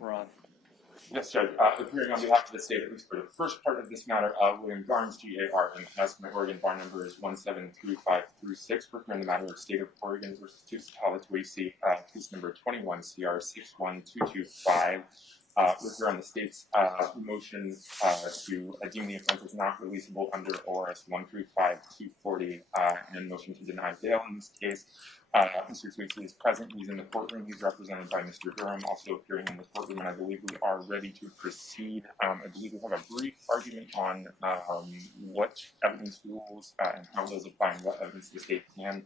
We're on. Yes, Judge. Appearing on behalf of the state, at least for the first part of this matter, William Garnes, G-A-R-N-S. My Oregon bar number is 173536. We're here in the matter of State of Oregon versus Tusitala Toese, case number 21 CR 61225. We're here on the state's motion to deem the offense as not releasable under ORS 135240 and motion to deny bail in this case. Mr. Toese is present. He's in the courtroom. He's represented by Mr. Durham, also appearing in the courtroom, and I believe we are ready to proceed. I believe we have a brief argument on what evidence rules and how those apply and what evidence the state can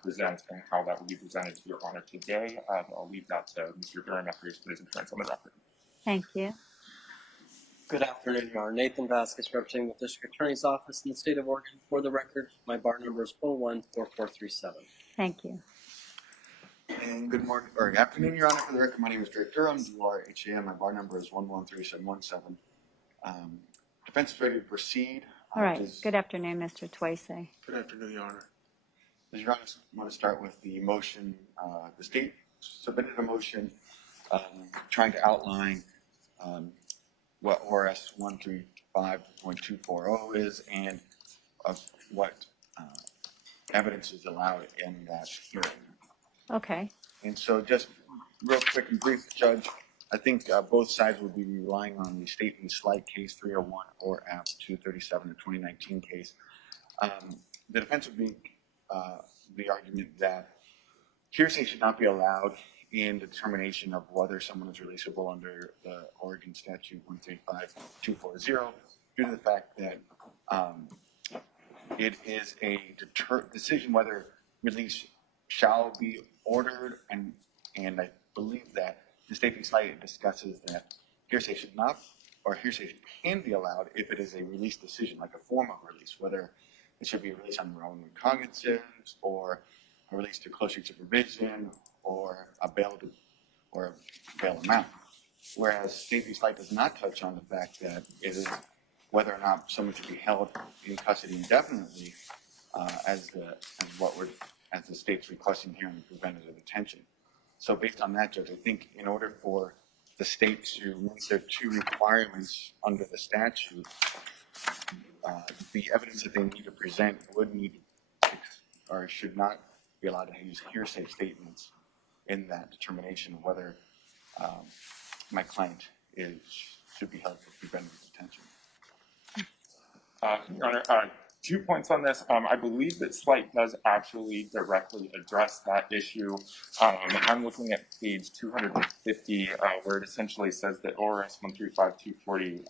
present and how that will be presented to Your Honor today. I'll leave that to Mr. Durham after he's put his appearance on the record. Thank you. Good afternoon, Your Honor. Nathan Vasquez, representing the District Attorney's Office in the state of Oregon. For the record, my bar number is 014437. Thank you. And good morning, or good afternoon, Your Honor. For the record, my name is Drake Durham, DUR-HAM. My bar number is 113717. Defense is ready to proceed. All right. Good afternoon, Mr. Toese. Good afternoon, Your Honor. Your Honor, I want to start with the motion. The state submitted a motion trying to outline what ORS 135.240 is and what evidence is allowed in that hearing. Okay. And so just real quick and brief, Judge, I think both sides will be relying on the State v. Slight case 301 or App 237, the 2019 case. The defense would be the argument that hearsay should not be allowed in the determination of whether someone is releasable under the Oregon Statute 135240 due to the fact that it is a decision whether release shall be ordered, and I believe that the State v. Slight discusses that hearsay should not, or hearsay can be allowed if it is a release decision, like a form of release, whether it should be a release on own cognizance or a release to closer supervision or a bail amount. Whereas State v. Slight does not touch on the fact that it is whether or not someone should be held in custody indefinitely, as the state's requesting here in the preventative detention. So based on that, Judge, I think in order for the state to meet their two requirements under the statute, the evidence that they need to present would need or should not be allowed to use hearsay statements in that determination of whether my client should be held for preventative detention. Your Honor, 2 points on this. I believe that Slight does actually directly address that issue. I'm looking at page 250, where it essentially says that ORS 135240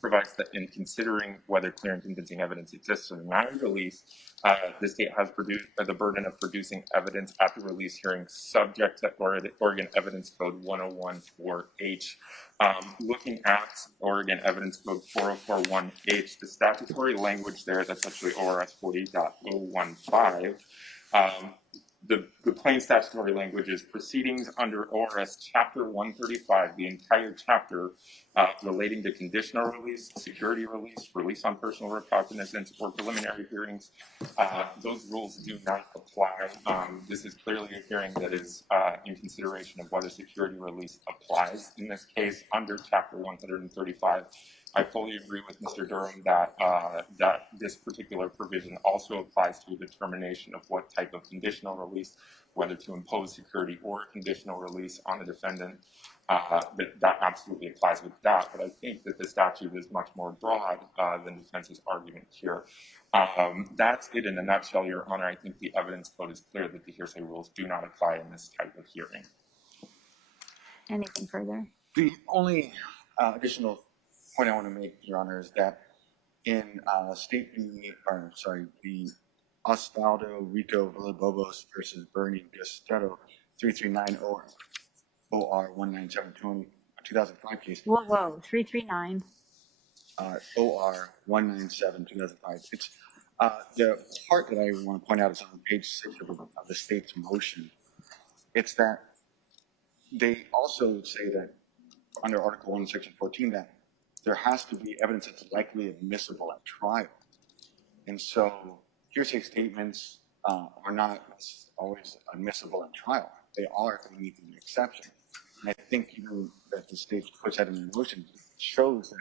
provides that in considering whether clear and convincing evidence exists or not in release, the state has the burden of producing evidence at the release hearing subject to Oregon Evidence Code 1014H. Looking at Oregon Evidence Code 4041H, the statutory language there, that's actually ORS 40.015. The plain statutory language is proceedings under ORS Chapter 135, the entire chapter relating to conditional release, security release, release on personal recognizance, or preliminary hearings. Those rules do not apply. This is clearly a hearing that is in consideration of whether security release applies. In this case, under Chapter 135, I fully agree with Mr. Durham that this particular provision also applies to a determination of what type of conditional release, whether to impose security or conditional release on a defendant. That absolutely applies with that, but I think that the statute is much more broad than defense's argument here. That's it in a nutshell, Your Honor. I think the evidence code is clear that the hearsay rules do not apply in this type of hearing. Anything further? The only additional point I want to make, Your Honor, is that in the Osvaldo Rico Villalobos versus Bernie Gastetto 339 OR 197 2005 case. Whoa, 339. OR 197 2005. It's the part that I want to point out is on page 6 of the state's motion. It's that they also say that under Article 1, Section 14, that there has to be evidence that's likely admissible at trial. And so hearsay statements are not always admissible at trial. They are if they meet the exception. And I think even that the state puts that in the motion shows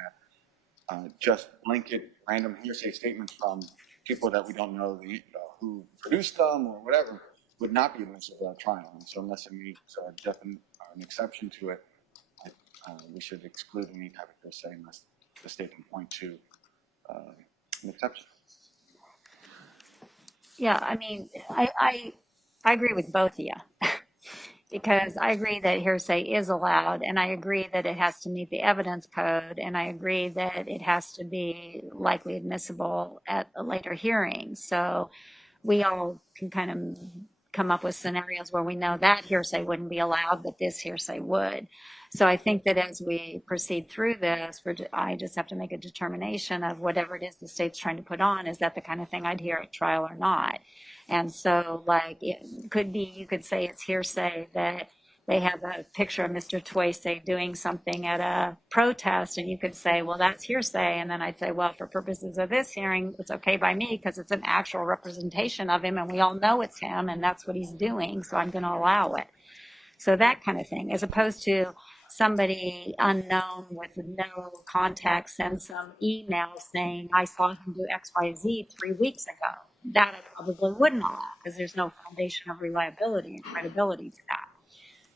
that just blanket random hearsay statements from people that we don't know who produced them or whatever would not be admissible at trial. And so unless it makes an exception to it, we should exclude any type of hearsay unless the state can point to an exception. Yeah, I mean, I agree with both of you. Because I agree that hearsay is allowed, and I agree that it has to meet the evidence code, and I agree that it has to be likely admissible at a later hearing. So we all can kind of come up with scenarios where we know that hearsay wouldn't be allowed, but this hearsay would. So I think that as we proceed through this, I just have to make a determination of whatever it is the state's trying to put on. Is that the kind of thing I'd hear at trial or not? And so, like, it could be, you could say it's hearsay that they have a picture of Mr. Toese doing something at a protest, and you could say, well, that's hearsay. And then I'd say, well, for purposes of this hearing, it's okay by me because it's an actual representation of him, and we all know it's him, and that's what he's doing, so I'm going to allow it. So that kind of thing, as opposed to somebody unknown with no contact send some email saying, I saw him do XYZ 3 weeks ago. That I probably wouldn't allow because there's no foundation of reliability and credibility to that.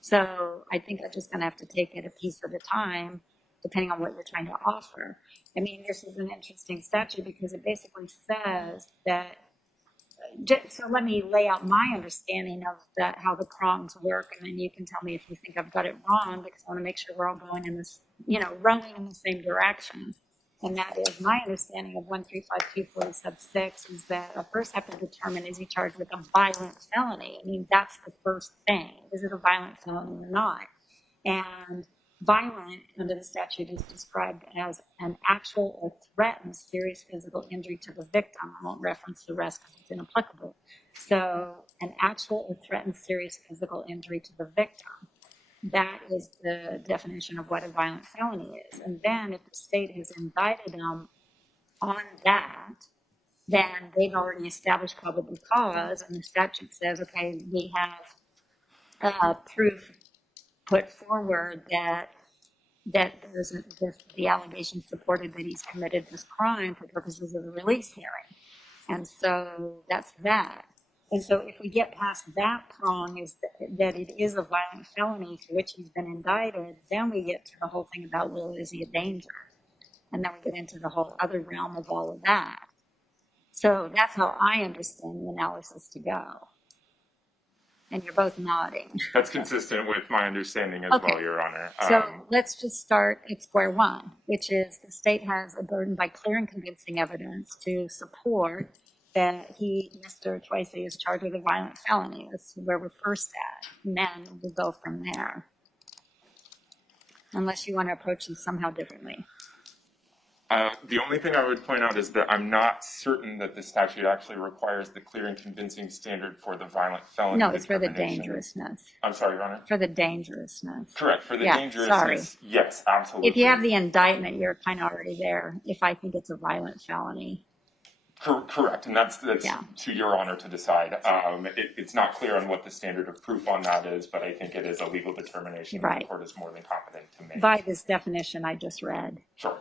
So I think I'm just going to have to take it a piece at a time, depending on what you're trying to offer. I mean, this is an interesting statute because it basically says that. So let me lay out my understanding of how the prongs work, and then you can tell me if you think I've got it wrong, because I want to make sure we're all going in this, rowing in the same direction. And that is my understanding of 135240 sub 6 is that I first have to determine, is he charged with a violent felony? I mean, that's the first thing. Is it a violent felony or not? And violent under the statute is described as an actual or threatened serious physical injury to the victim. I won't reference the rest because it's inapplicable. So an actual or threatened serious physical injury to the victim. That is the definition of what a violent felony is. And then if the state has indicted them on that, then they've already established probable cause, and the statute says, okay, we have proof put forward that there's the allegation supported that he's committed this crime for purposes of the release hearing. And so that's that. And so if we get past that prong, is that it is a violent felony for which he's been indicted, then we get to the whole thing about, well, is he a danger? And then we get into the whole other realm of all of that. So that's how I understand the analysis to go. And you're both nodding. That's consistent with my understanding as well, Your Honor. So let's just start at square one, which is the state has a burden by clear and convincing evidence to support that Mr. Toese is charged with a violent felony. That's where we're first at. And then we'll go from there. Unless you want to approach this somehow differently. The only thing I would point out is that I'm not certain that the statute actually requires the clear and convincing standard for the violent felony. No, it's for the dangerousness. I'm sorry, Your Honor? For the dangerousness. Correct, for the dangerousness. Sorry. Yes, absolutely. If you have the indictment, you're kind of already there, if I think it's a violent felony. Correct, and that's to Your Honor to decide. It's not clear on what the standard of proof on that is, but I think it is a legal determination that the court is more than competent to make. By this definition I just read. Sure.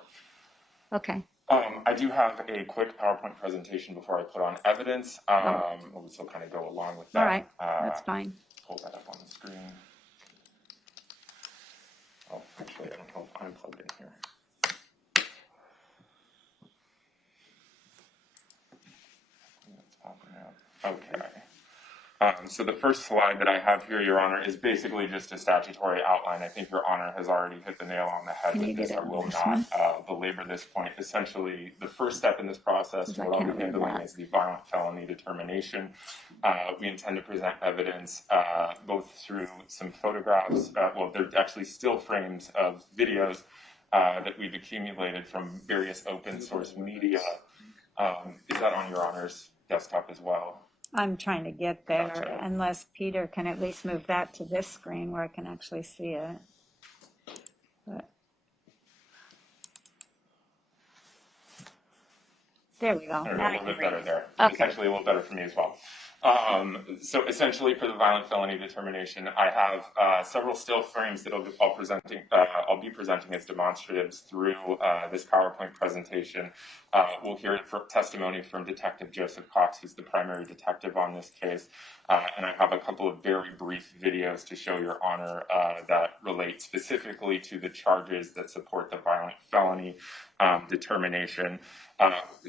Okay. I do have a quick PowerPoint presentation before I put on evidence. We'll still kind of go along with that. All right, that's fine. Hold that up on the screen. Oh, actually, I don't know if I'm plugged in here. It's popping out. Okay. So the first slide that I have here, Your Honor, is basically just a statutory outline. I think Your Honor has already hit the nail on the head with this. I will not belabor this point. Essentially, the first step in this process, what I'll be handling is the violent felony determination. We intend to present evidence both through some photographs, well, they're actually still frames of videos that we've accumulated from various open source media. Is that on Your Honor's desktop as well? I'm trying to get there, unless Peter can at least move that to this screen where I can actually see it. But there we go. A little bit better there. Okay. It's actually a little better for me as well. So essentially, for the violent felony determination, I have several still frames that I'll be presenting as demonstratives through this PowerPoint presentation. We'll hear testimony from Detective Joseph Cox, who's the primary detective on this case, and I have a couple of very brief videos to show Your Honor that relate specifically to the charges that support the violent felony determination.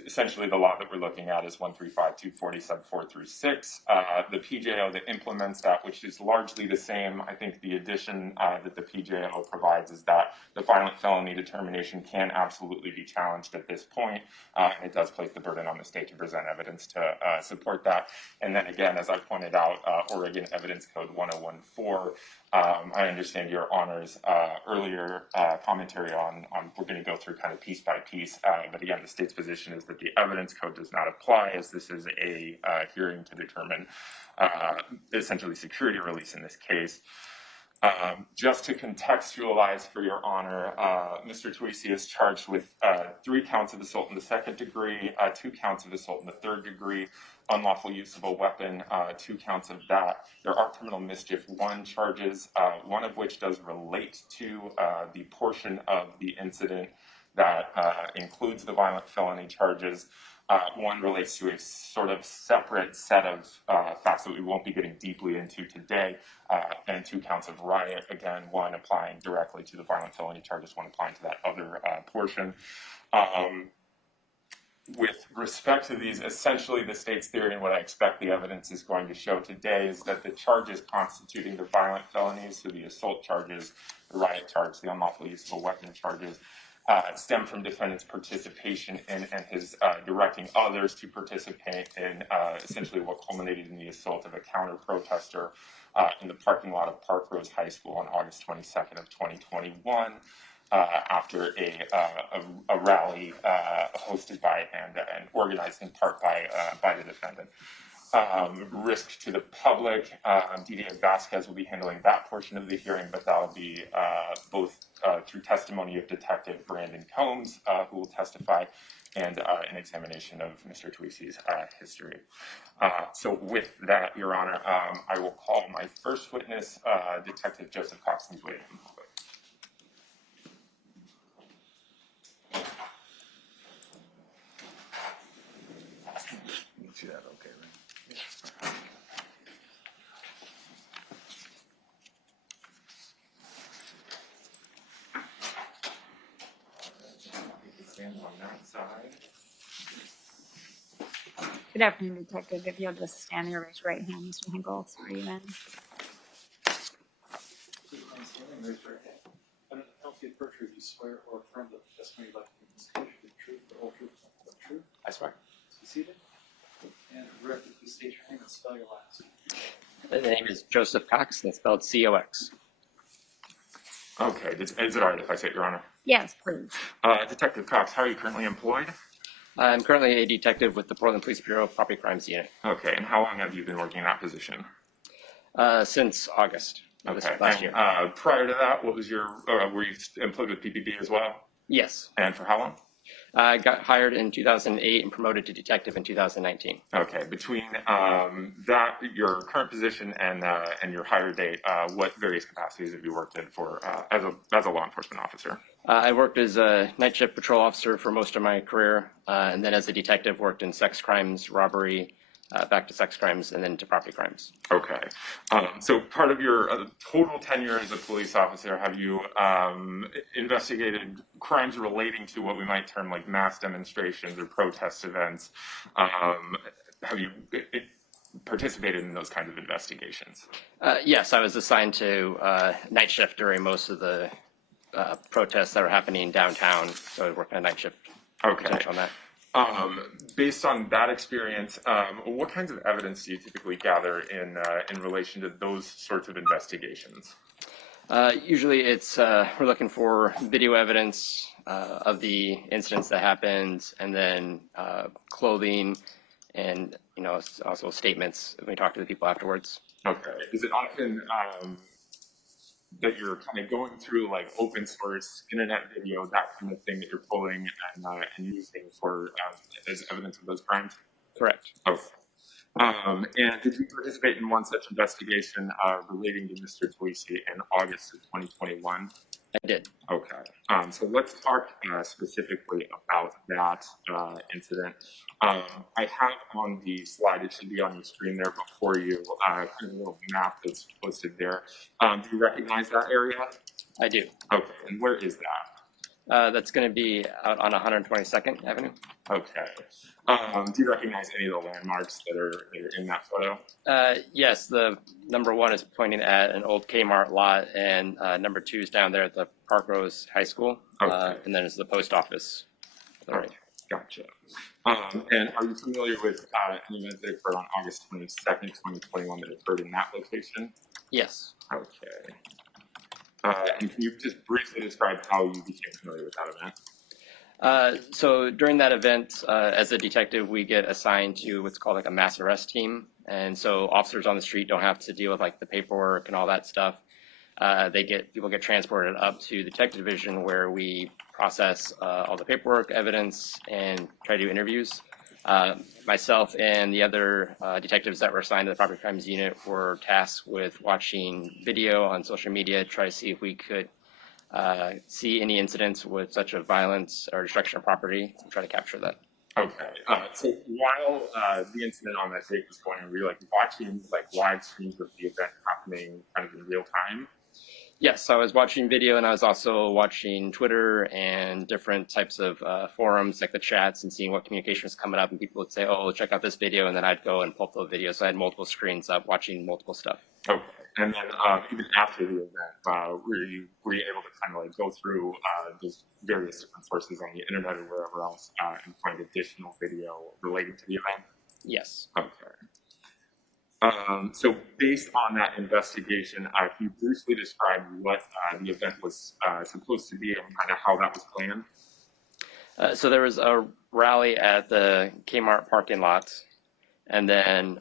Essentially, the law that we're looking at is 135-240 sub 4 through 6. The PJO that implements that, which is largely the same. I think the addition that the PJO provides is that the violent felony determination can absolutely be challenged at this point. And it does place the burden on the state to present evidence to support that. And then again, as I pointed out, Oregon Evidence Code 1014. I understand Your Honor's earlier commentary on we're going to go through kind of piece by piece, but again, the state's position is that the evidence code does not apply, as this is a hearing to determine essentially security release in this case. Just to contextualize for Your Honor, Mr. Toese is charged with 3 counts of assault in the 2nd degree, 2 counts of assault in the 3rd degree, unlawful use of a weapon, 2 counts of that. There are criminal mischief 1 charges, one of which does relate to the portion of the incident that includes the violent felony charges. One relates to a sort of separate set of facts that we won't be getting deeply into today, and 2 counts of riot. Again, one applying directly to the violent felony charges, one applying to that other portion. With respect to these, essentially the state's theory and what I expect the evidence is going to show today is that the charges constituting the violent felonies, so the assault charges, the riot charge, the unlawful use of a weapon charges, stem from defendant's participation in and his directing others to participate in essentially what culminated in the assault of a counter-protester in the parking lot of Park Rose High School on August 22nd of 2021 after a rally hosted by and organized in part by the defendant. Risk to the public, DDA Vasquez will be handling that portion of the hearing, but that will be both through testimony of Detective Brandon Combs, who will testify, and an examination of Mr. Toese's history. So with that, Your Honor, I will call my first witness, Detective Joseph Cox, who's waiting in the hallway. You can see that okay, right? Stand on that side. Good afternoon, Detective. If you'll just stand here, raise your right hand, Mr. Hinkle. Swear you in. Under the penalty of perjury, you swear or affirm that the testimony you'd like to give in this case should be the truth, the whole truth, and nothing but the truth. I swear. Be seated. And directly please state your name and spell your last. The name is Joseph Cox, and it's spelled C-O-X. Okay, is it all right if I say it, Your Honor? Yes, please. Detective Cox, how are you currently employed? I'm currently a detective with the Portland Police Bureau Property Crimes Unit. Okay, and how long have you been working in that position? Since August of this Okay, last year. prior to that, what was your, were you employed with PPB as well? Yes. And for how long? I got hired in 2008 and promoted to detective in 2019. Okay, between that, your current position and your hire date, what various capacities have you worked in for as a law enforcement officer? I worked as a night shift patrol officer for most of my career, and then as a detective worked in sex crimes, robbery, back to sex crimes, and then to property crimes. Okay, so part of your total tenure as a police officer, have you investigated crimes relating to what we might term like mass demonstrations or protest events? Have you participated in those kinds of investigations? Yes, I was assigned to night shift during most of the protests that were happening downtown, so I was working a night shift Okay. on that. Based on that experience, what kinds of evidence do you typically gather in relation to those sorts of investigations? Usually it's, we're looking for video evidence of the incidents that happened, and then clothing, and also statements when we talk to the people afterwards. Okay. Is it often that you're kind of going through like open source internet video, that kind of thing that you're pulling and using for as evidence of those crimes? Correct. Okay. And did you participate in one such investigation relating to Mr. Toese in August of 2021? I did. Okay. So let's talk specifically about that incident. I have on the slide, it should be on your screen there before you, kind of a little map that's posted there. Do you recognize that area? I do. Okay. And where is that? That's going to be out on 122nd Avenue. Okay. Do you recognize any of the landmarks that are in that photo? Yes, the number 1 is pointing at an old Kmart lot, and number 2 is down there at the Park Rose High School, Okay. and then it's the post office. Right. Okay. Gotcha. And are you familiar with an event that occurred on August 22nd, 2021 that occurred in that location? Yes. Okay. And can you just briefly describe how you became familiar with that event? So during that event, as a detective, we get assigned to what's called like a mass arrest team. And so officers on the street don't have to deal with like the paperwork and all that stuff. People get transported up to the detective division where we process all the paperwork, evidence, and try to do interviews. Myself and the other detectives that were assigned to the property crimes unit were tasked with watching video on social media, try to see if we could see any incidents with such a violence or destruction of property and try to capture that. Okay. So while the incident on that date was going on, were you like watching like live streams of the event happening kind of in real time? Yes, I was watching video and I was also watching Twitter and different types of forums like the chats and seeing what communication was coming up, and people would say, oh, check out this video, and then I'd go and pull up the video. So I had multiple screens up watching multiple stuff. Okay. And then even after the event, were you able to kind of like go through those various different sources on the internet or wherever else and find additional video relating to the event? Yes. Okay. So based on that investigation, can you briefly describe what the event was supposed to be and kind of how that was planned? So there was a rally at the Kmart parking lot, and then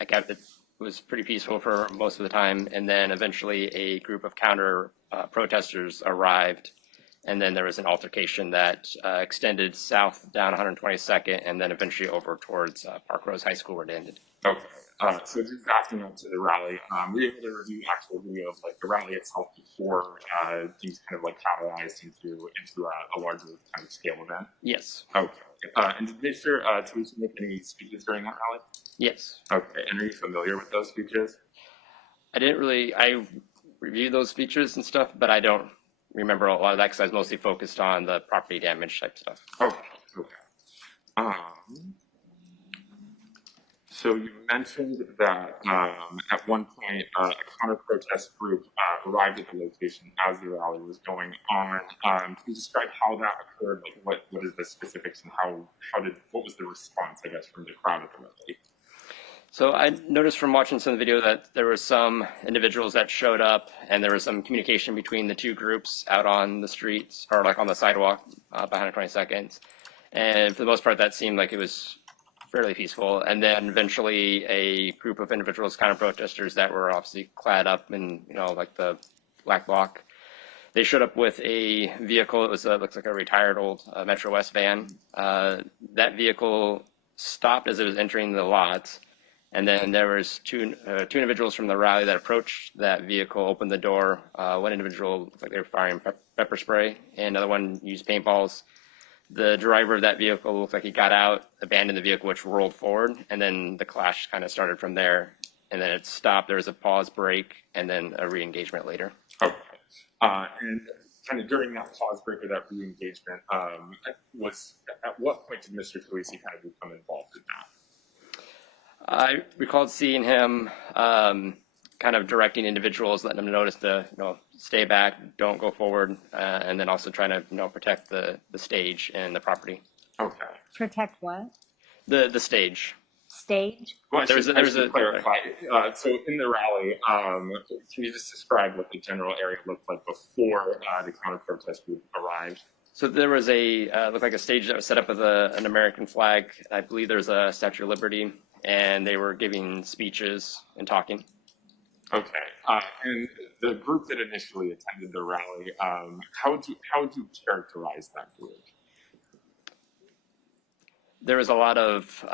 it was pretty peaceful for most of the time, and then eventually a group of counter protesters arrived, and then there was an altercation that extended south down 122nd and then eventually over towards Park Rose High School where it ended. Okay. So just backing up to the rally, were you able to review actual video of like the rally itself before things kind of like catalyzed into a larger kind of scale event? Yes. Okay. And did Mr. Toese make any speeches during that rally? Yes. Okay. And are you familiar with those speeches? I reviewed those speeches and stuff, but I don't remember a lot of that because I was mostly focused on the property damage type stuff. Okay. Okay. So you mentioned that at one point a counter-protest group arrived at the location as the rally was going on. Can you describe how that occurred? Like, what is the specifics and what was the response, I guess, from the crowd at the rally? So I noticed from watching some of the video that there were some individuals that showed up, and there was some communication between the two groups out on the streets or like on the sidewalk behind 20 seconds. And for the most part, that seemed like it was fairly peaceful. And then eventually a group of individuals, kind of protesters that were obviously clad up in, like the black bloc, they showed up with a vehicle. It was looks like a retired old Metro West van. That vehicle stopped as it was entering the lot. And then there was two individuals from the rally that approached that vehicle, opened the door. One individual looked like they were firing pepper spray, and another one used paintballs. The driver of that vehicle looked like he got out, abandoned the vehicle, which rolled forward, and then the clash kind of started from there. And then it stopped. There was a pause, break, and then a re-engagement later. Okay. And kind of during that pause break or that re-engagement, at what point did Mr. Toese kind of become involved in that? I recalled seeing him kind of directing individuals, letting them notice to stay back, don't go forward, and then also trying to protect the stage and the property. Okay. Protect what? The stage. Stage? Well, I should clarify. So in the rally, can you just describe what the general area looked like before the counter-protest group arrived? So there was looked like a stage that was set up with an American flag. I believe there's a Statue of Liberty, and they were giving speeches and talking. Okay. And the group that initially attended the rally, how would you characterize that group? There was a lot of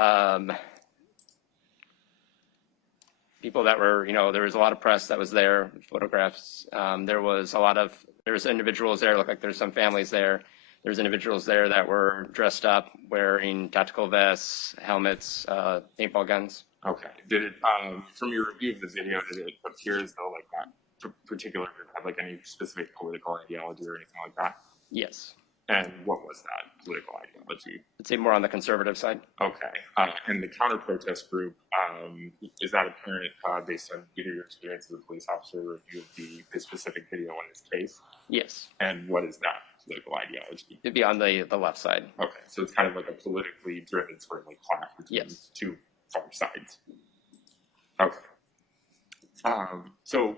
people that were, there was a lot of press that was there, photographs. There was individuals there, looked like there's some families there. There's individuals there that were dressed up, wearing tactical vests, helmets, paintball guns. Okay. Did it, from your review of the video, did it appear as though like that particular group had like any specific political ideology or anything like that? Yes. And what was that political ideology? I'd say more on the conservative side. Okay. And the counter-protest group, is that apparent based on either your experience as a police officer or review of the specific video in this case? Yes. And what is that political ideology? It'd be on the left side. Okay. So it's kind of like a politically driven sort of like clash between Yes. two far sides. Okay. So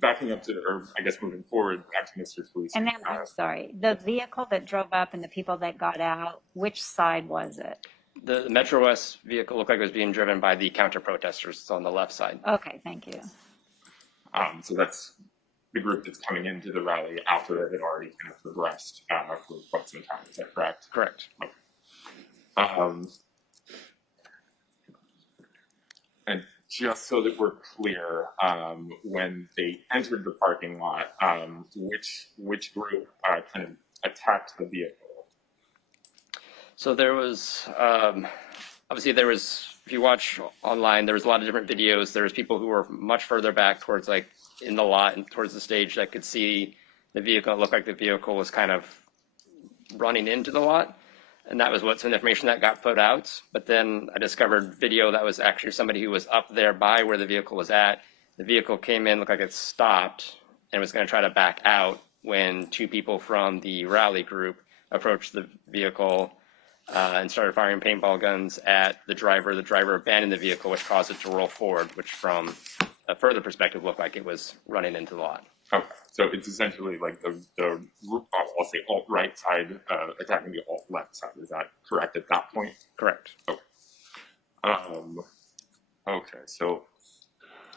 backing up to, or I guess moving forward, back to Mr. Toese. And then, I'm sorry, the vehicle that drove up and the people that got out, which side was it? The Metro West vehicle looked like it was being driven by the counter-protesters. It's on the left side. Okay, thank you. So that's the group that's coming into the rally after it had already kind of progressed for quite some time. Is that correct? Correct. Okay. And just so that we're clear, when they entered the parking lot, which group kind of attacked the vehicle? So there was, obviously if you watch online, there was a lot of different videos. There was people who were much further back towards like in the lot and towards the stage that could see the vehicle. It looked like the vehicle was kind of running into the lot. And that was some information that got put out. But then I discovered video that was actually somebody who was up there by where the vehicle was at. The vehicle came in, looked like it stopped, and was going to try to back out when two people from the rally group approached the vehicle and started firing paintball guns at the driver. The driver abandoned the vehicle, which caused it to roll forward, which from a further perspective looked like it was running into the lot. Okay, so it's essentially like the I'll say alt-right side attacking the alt-left side. Is that correct at that point? Correct. Okay. Okay, so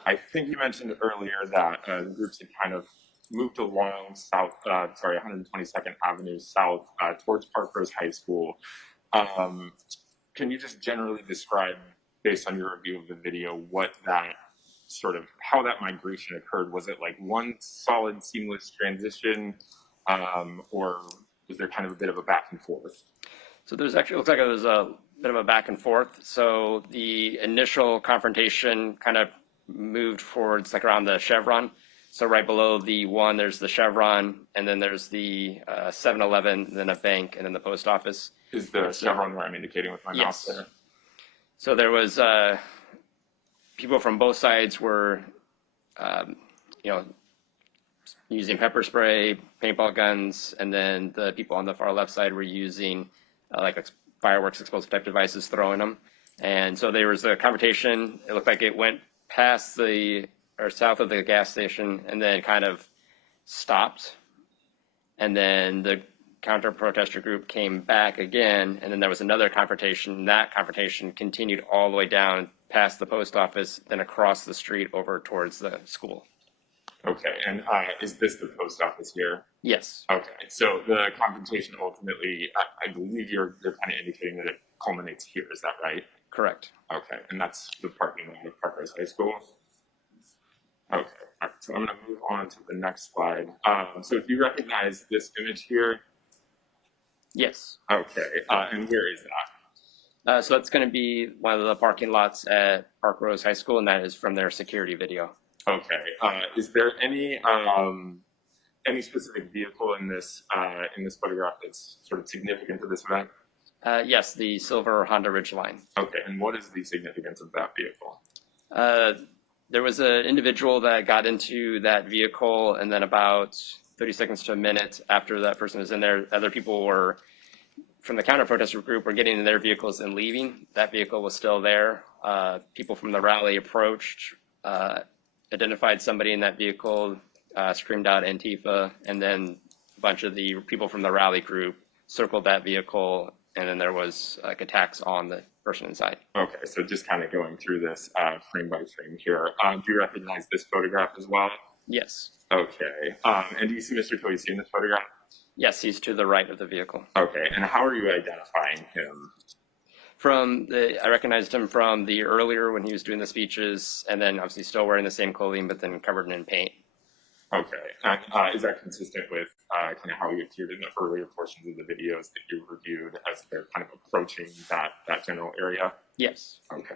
I think you mentioned earlier that the groups had kind of moved along 122nd Avenue South towards Parkrose High School. Can you just generally describe, based on your review of the video, how that migration occurred? Was it like one solid seamless transition, or was there kind of a bit of a back and forth? So looks like it was a bit of a back and forth. So the initial confrontation kind of moved towards like around the Chevron. So right below the one, there's the Chevron, and then there's the 7-Eleven, then a bank, and then the post office. Is the Chevron where I'm indicating with my mouse there? So there was people from both sides were, using pepper spray, paintball guns, and then the people on the far left side were using fireworks, explosive type devices, throwing them. And so there was a confrontation. It looked like it went past south of the gas station and then kind of stopped. And then the counter-protester group came back again, and then there was another confrontation. That confrontation continued all the way down past the post office, then across the street over towards the school. Okay, and is this the post office here? Yes. Okay, so the confrontation ultimately, I believe you're kind of indicating that it culminates here, is that right? Correct. Okay, and that's the parking lot of Parkrose High School? Okay, all right, so I'm going to move on to the next slide. So if you recognize this image here? Yes. Okay, and where is that? So that's going to be one of the parking lots at Parkrose High School, and that is from their security video. Okay, is there any specific vehicle in this photograph that's sort of significant to this event? Yes, the silver Honda Ridgeline. Okay, and what is the significance of that vehicle? There was an individual that got into that vehicle, and then about 30 seconds to a minute after that person was in there, other people were from the counter-protester group were getting in their vehicles and leaving. That vehicle was still there. People from the rally approached, identified somebody in that vehicle, screamed out Antifa, and then a bunch of the people from the rally group circled that vehicle, and then there was attacks on the person inside. Okay, so just kind of going through this frame by frame here. Do you recognize this photograph as well? Yes. Okay, and do you see Mr. Toese in this photograph? Yes, he's to the right of the vehicle. Okay, and how are you identifying him? I recognized him from the earlier when he was doing the speeches, and then obviously still wearing the same clothing, but then covered in paint. Okay. And is that consistent with kind of how he appeared in the earlier portions of the videos that you reviewed as they're kind of approaching that general area? Yes. Okay.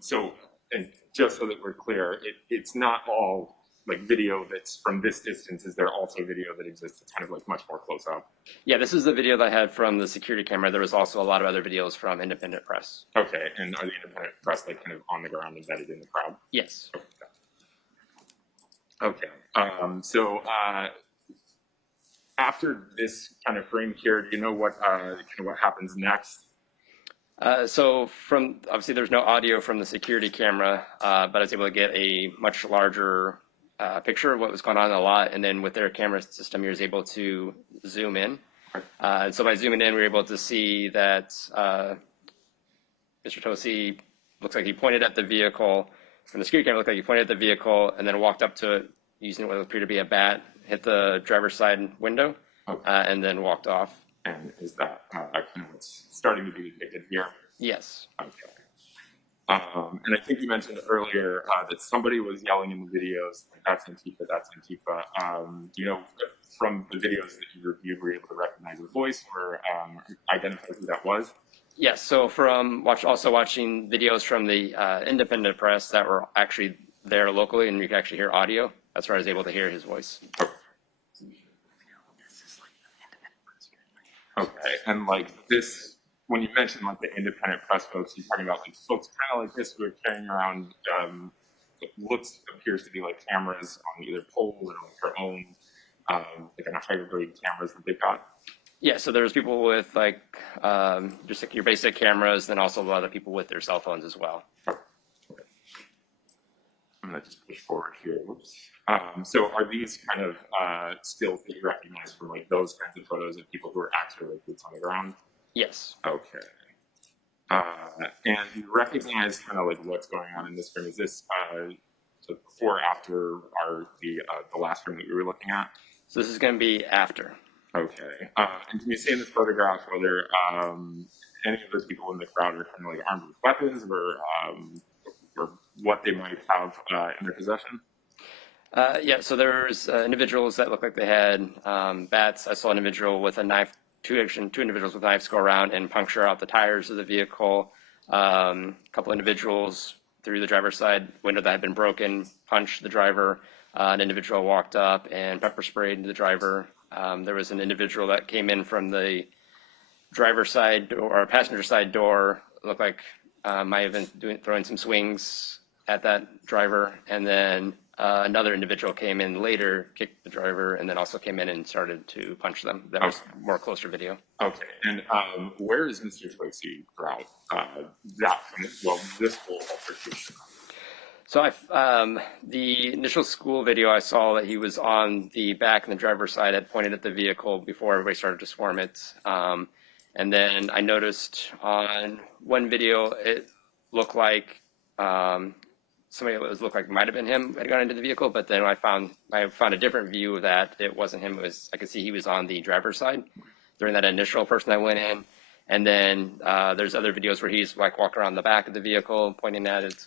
So, and just so that we're clear, it's not all like video that's from this distance. Is there also video that exists that's kind of like much more close up? Yeah, this is the video that I had from the security camera. There was also a lot of other videos from independent press. Okay, and are the independent press like kind of on the ground embedded in the crowd? Yes. Okay. So after this kind of frame here, do you know what kind of what happens next? So from obviously there's no audio from the security camera, but I was able to get a much larger picture of what was going on in the lot, and then with their camera system, you're able to zoom in. And so by zooming in, we were able to see that Mr. Toese looks like he pointed at the vehicle. From the security camera, it looked like he pointed at the vehicle and then walked up to it using what appeared to be a bat, hit the driver's side window, and then walked off. And is that kind of what's starting to be depicted here? Yes. Okay. And I think you mentioned earlier that somebody was yelling in the videos, that's Antifa, that's Antifa. You know, from the videos that you reviewed, were you able to recognize the voice or identify who that was? Yes, so from also watching videos from the independent press that were actually there locally, and you could actually hear audio, that's where I was able to hear his voice. Okay, and like this, when you mentioned like the independent press folks, you're talking about like folks kind of like this who are carrying around appears to be like cameras on either poles or like their own like kind of higher grade cameras that they've got. Yeah, so there's people with like just like your basic cameras, then also a lot of people with their cell phones as well. I'm gonna just push forward here. Whoops. So are these kind of stills that you recognize from like those kinds of photos of people who are actually like boots on the ground? Yes. Okay. And you recognize kind of like what's going on in this frame. Is this the before or after the last frame that we were looking at? So this is going to be after. Okay. And can you see in this photograph whether any of those people in the crowd are kind of like armed with weapons or what they might have in their possession? Yeah, so there's individuals that look like they had bats. I saw an individual with a knife, two individuals with knives go around and puncture out the tires of the vehicle. A couple individuals through the driver's side window that had been broken, punched the driver. An individual walked up and pepper sprayed the driver. There was an individual that came in from the driver's side or passenger side door, looked like might have been throwing some swings at that driver. And then another individual came in later, kicked the driver, and then also came in and started to punch them. That was more closer video. Okay, and where is Mr. Toese throughout this whole altercation? So the initial school video, I saw that he was on the back and the driver's side, had pointed at the vehicle before everybody started to swarm it. And then I noticed on one video, it looked like somebody that looked like might have been him had gone into the vehicle, but then I found a different view of that. It wasn't him. I could see he was on the driver's side during that initial person that went in. And then there's other videos where he's like walking around the back of the vehicle, pointing at it.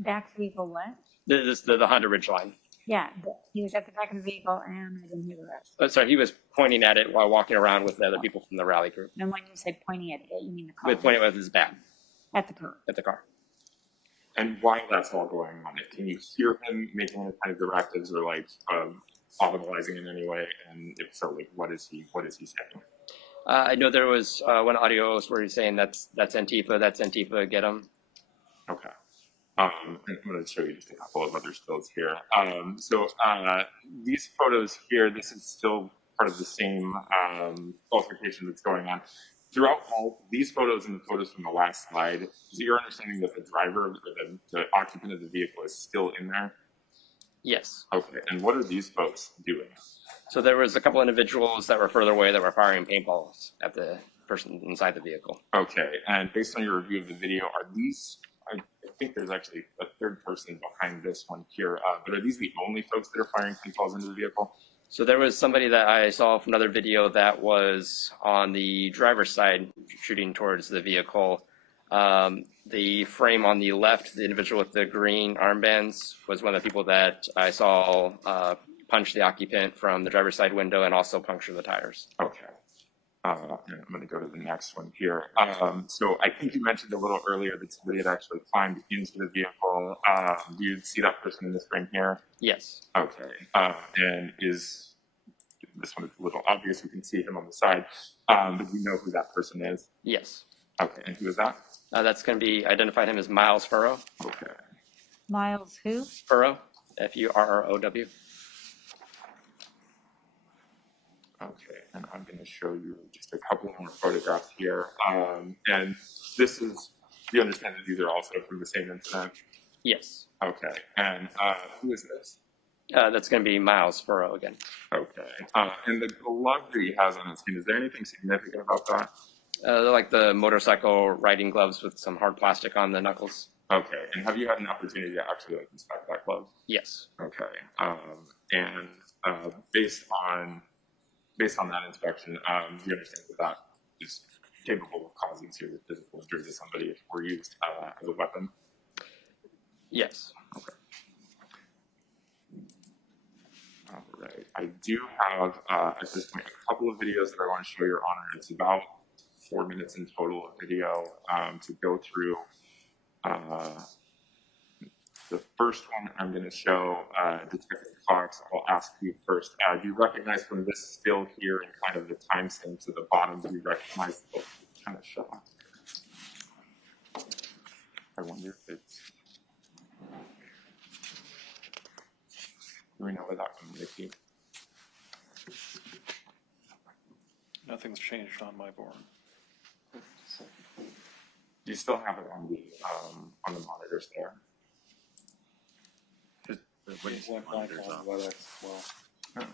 Back vehicle what? The Honda Ridgeline. Yeah, he was at the back of the vehicle and I didn't hear the rest. Oh, sorry, he was pointing at it while walking around with the other people from the rally group. And when you say pointing at it, you mean the car? Pointing with his bat At the car. at the car. And while that's all going on, can you hear him making any kind of directives or like audibilizing in any way? And if so, like what is he saying? I know there was one audio where he's saying that's Antifa, get him. Okay. I'm going to show you just a couple of other stills here. So these photos here, this is still part of the same altercation that's going on. Throughout all these photos and the photos from the last slide, is it your understanding that the driver or the occupant of the vehicle is still in there? Yes. Okay, and what are these folks doing? So there was a couple individuals that were further away that were firing paintballs at the person inside the vehicle. Okay, and based on your review of the video, are these, I think there's actually a third person behind this one here. But are these the only folks that are firing pinballs into the vehicle? So there was somebody that I saw from another video that was on the driver's side shooting towards the vehicle. The frame on the left, the individual with the green armbands, was one of the people that I saw punch the occupant from the driver's side window and also puncture the tires. Okay. I'm going to go to the next one here. So I think you mentioned a little earlier that somebody had actually climbed into the vehicle. Do you see that person in this frame here? Yes. Okay. And is this one is a little obvious? You can see him on the side. But you know who that person is? Yes. Okay. And who is that? That's going to be identified him as Miles Furrow. Okay. Miles who? Furrow, Furrow. Okay, and I'm going to show you just a couple more photographs here. And this is, you understand that these are also from the same incident? Yes. Okay, and who is this? That's going to be Miles Furrow again. Okay, and the glove that he has on his hand, is there anything significant about that? They're like the motorcycle riding gloves with some hard plastic on the knuckles. Okay, and have you had an opportunity to actually inspect that glove? Yes. Okay, and based on that inspection, you understand that that is capable of causing serious physical injury to somebody if it were used as a weapon? Yes. Okay. All right. I do have, at this point, a couple of videos that I want to show Your Honor. It's about 4 minutes in total of video to go through. The first one I'm going to show, Detective Cox, I'll ask you first. Do you recognize from this still here and kind of the timestamps at the bottom, do you recognize the kind of shot? I wonder if it's... Do we know where that one might be? Nothing's changed on my board. Do you still have it on the monitors there? It's like blank on WebEx as well. Oh.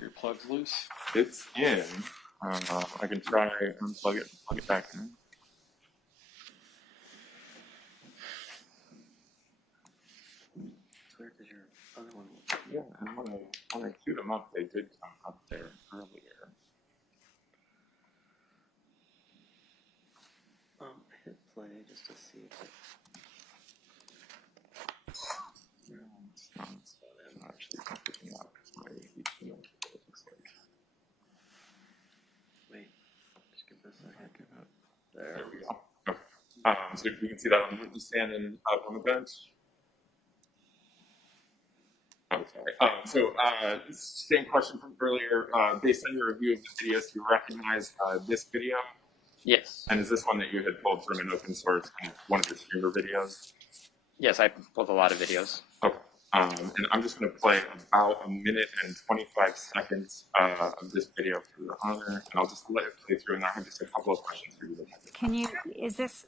Your plug's loose. It's in. I can try and plug it back in. Where did your other one? Yeah, and when I queued them up, they did come up there earlier. I hit play just to see if it. No, it's not. I'm actually not picking up my HTML. It looks like. Wait, just give this a second. There we go. Okay. So you can see that on witness stand and up on the bench. Okay. So same question from earlier. Based on your review of the videos, do you recognize this video? Yes. And is this one that you had pulled from an open source, kind of one of the streamer videos? Yes, I pulled a lot of videos. Okay. And I'm just going to play about 1 minute and 25 seconds of this video for Your Honor, and I'll just let it play through, and I have just a couple of questions for you. Can you,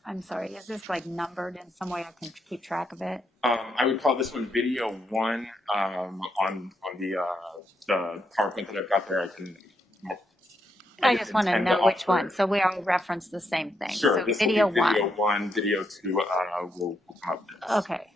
I'm sorry, is this like numbered in some way I can keep track of it? I would call this one video 1 on the PowerPoint that I've got there. I just want to know which one, so we all reference the same thing. Sure, So this video will be one. video 1, video 2 will come up next. Okay.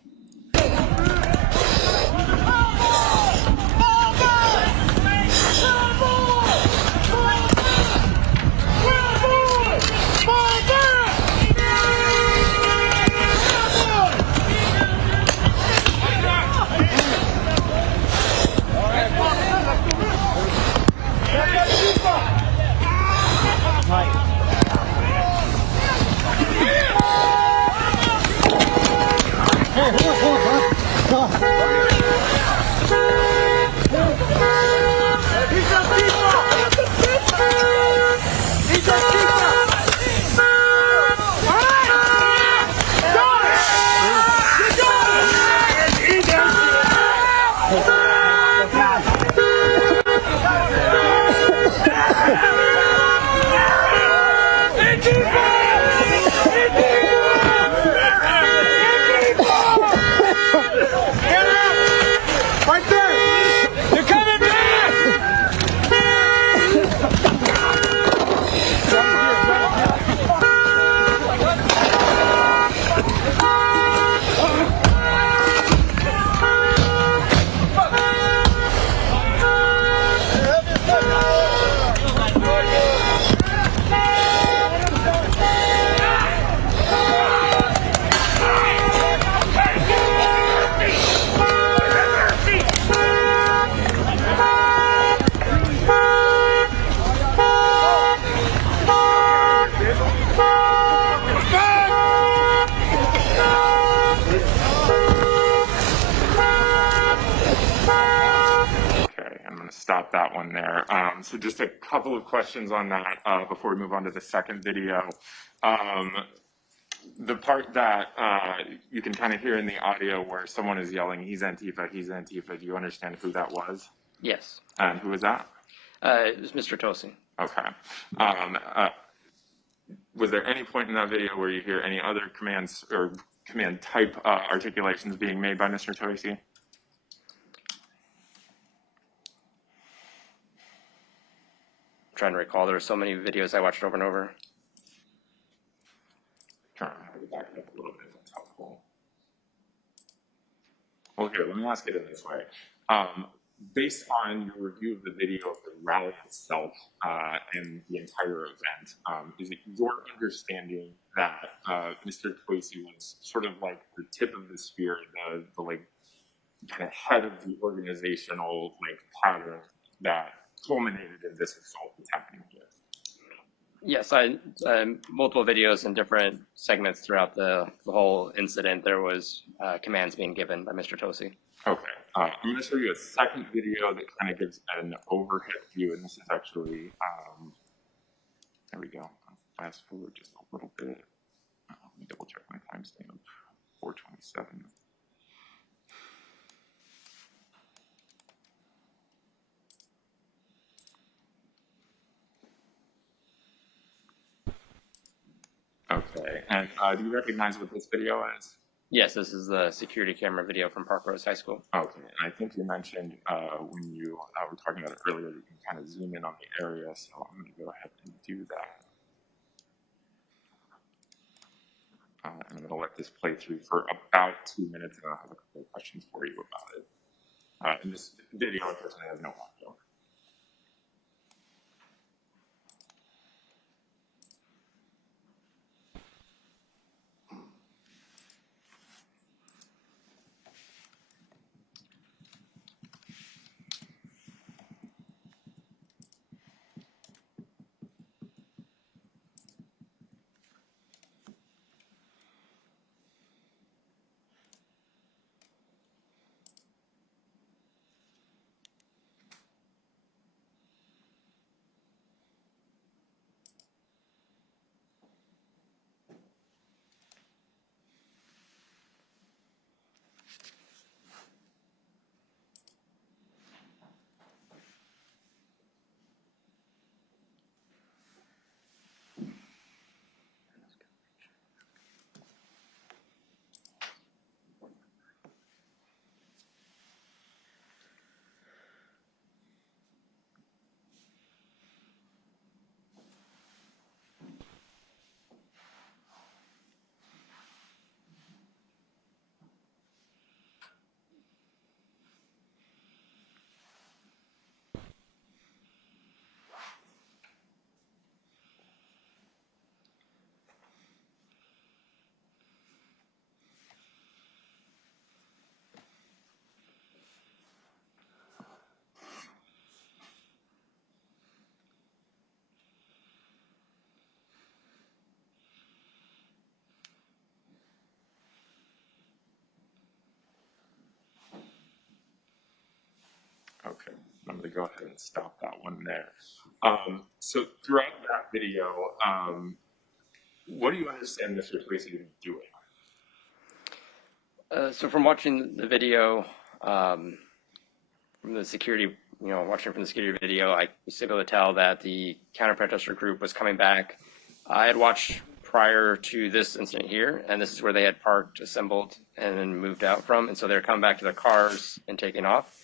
So just a couple of questions on that before we move on to the second video. The part that you can kind of hear in the audio where someone is yelling, he's Antifa, do you understand who that was? Yes. And who was that? It was Mr. Toese. Okay. Was there any point in that video where you hear any other commands or command type articulations being made by Mr. Toese? Trying to recall, there were so many videos I watched over and over. Trying to back it up a little bit, if that's helpful. Well, here, let me ask it in this way. Based on your review of the video of the rally itself and the entire event, is it your understanding that Mr. Toese was sort of like the tip of the spear, the like kind of head of the organizational like pattern that culminated in this assault that's happening here? Yes, multiple videos in different segments throughout the whole incident. There was commands being given by Mr. Toese. Okay, I'm going to show you a second video that kind of gives an overhead view, and this is actually, there we go. I'll fast forward just a little bit. Let me double check my timestamp. 4:27. Okay, and do you recognize what this video is? Yes, this is the security camera video from Park Rose High School. Okay, and I think you mentioned when you were talking about it earlier that you can kind of zoom in on the area, so I'm going to go ahead and do that. And I'm going to let this play through for about 2 minutes, and I'll have a couple of questions for you about it. And this video, unfortunately, has no audio. Okay, I'm going to go ahead and stop that one there. So throughout that video, what do you understand Mr. Toese doing? So from watching the video, from the security, watching from the security video, I was able to tell that the counter-protester group was coming back. I had watched prior to this incident here, and this is where they had parked, assembled, and then moved out from, and so they're coming back to their cars and taking off.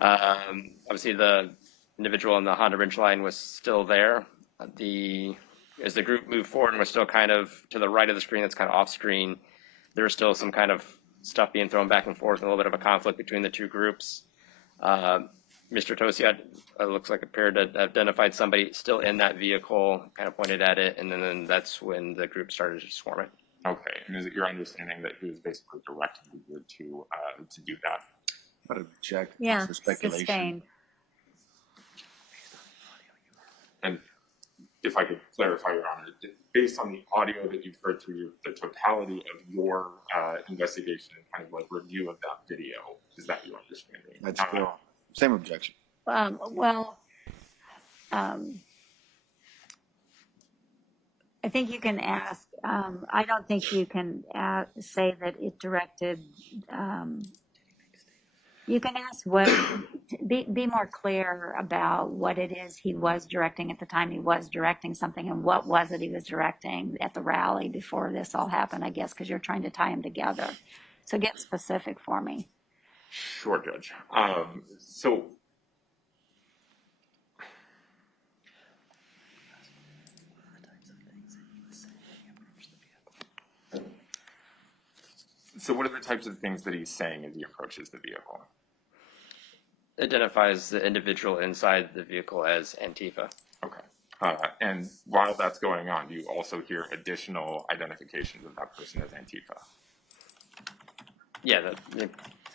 Obviously, the individual in the Honda Ridgeline was still there. As the group moved forward and was still kind of to the right of the screen, that's kind of off screen, there was still some kind of stuff being thrown back and forth, and a little bit of a conflict between the two groups. Mr. Toese looks like appeared to have identified somebody still in that vehicle, kind of pointed at it, and then that's when the group started to swarm it. Okay, and is it your understanding that he was basically directing you to do that? But object Yeah, for speculation. sustained. And if I could clarify, Your Honor, based on the audio that you've heard through the totality of your investigation and kind of like review of that video, is that your understanding? That's still same objection. Well, I think you can ask, I don't think you can say that it directed, you can ask be more clear about what it is he was directing at the time he was directing something, and what was it he was directing at the rally before this all happened, I guess, because you're trying to tie them together. So get specific for me. Sure, Judge. So what are the types of things that he's saying as he approaches the vehicle? Identifies the individual inside the vehicle as Antifa. Okay. And while that's going on, do you also hear additional identifications of that person as Antifa? Yeah,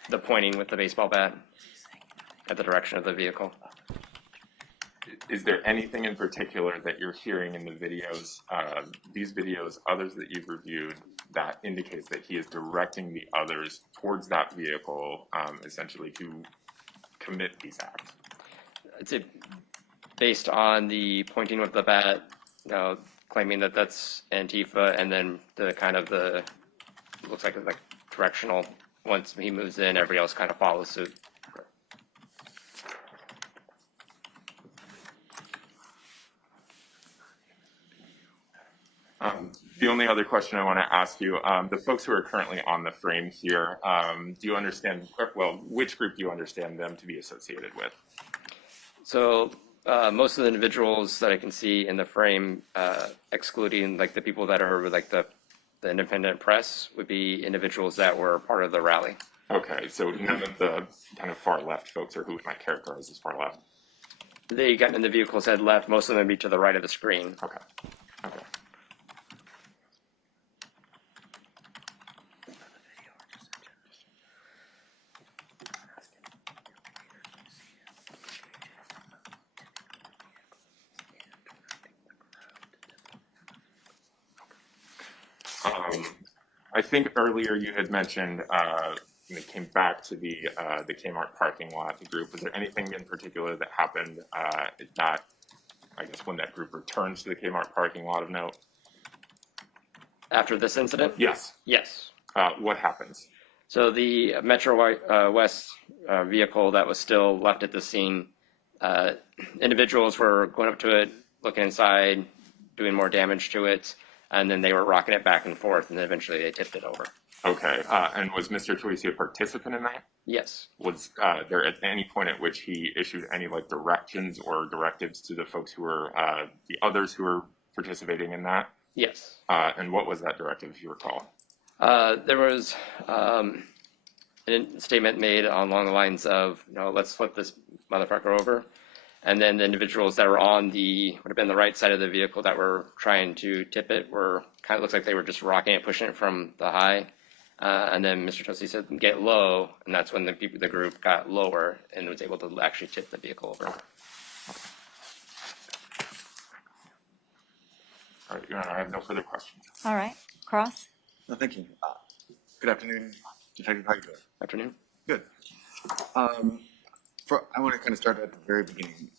the pointing with the baseball bat at the direction of the vehicle. Is there anything in particular that you're hearing in the videos, these videos, others that you've reviewed, that indicates that he is directing the others towards that vehicle, essentially to commit these acts? I'd say based on the pointing with the bat, claiming that that's Antifa, and then the kind of the, looks like it's like directional, once he moves in, everybody else kind of follows suit. The only other question I want to ask you, the folks who are currently on the frame here, do you understand, well, which group do you understand them to be associated with? So most of the individuals that I can see in the frame, excluding like the people that are like the independent press, would be individuals that were part of the rally. Okay, so none of the kind of far left folks, or who we might characterize as far left? They got in the vehicles, head left, most of them would be to the right of the screen. Okay, okay. I think earlier you had mentioned when it came back to the Kmart parking lot, the group. Was there anything in particular that happened that, I guess, when that group returns to the Kmart parking lot of note? After this incident? Yes. Yes. What happens? So the Metro West vehicle that was still left at the scene, individuals were going up to it, looking inside, doing more damage to it, and then they were rocking it back and forth, and then eventually they tipped it over. Okay, and was Mr. Toese a participant in that? Yes. Was there at any point at which he issued any like directions or directives to the folks who were, the others who were participating in that? Yes. And what was that directive, if you recall? There was a statement made along the lines of, let's flip this motherfucker over. And then the individuals that were on would have been the right side of the vehicle that were trying to tip it were kind of, looks like they were just rocking it, pushing it from the high. And then Mr. Toese said, get low. And that's when the group got lower and was able to actually tip the vehicle over. All right, Your Honor, I have no further questions. All right. Cross? No, thank you. Good afternoon, Detective. How are you doing? Afternoon. Good. I want to kind of start at the very beginning.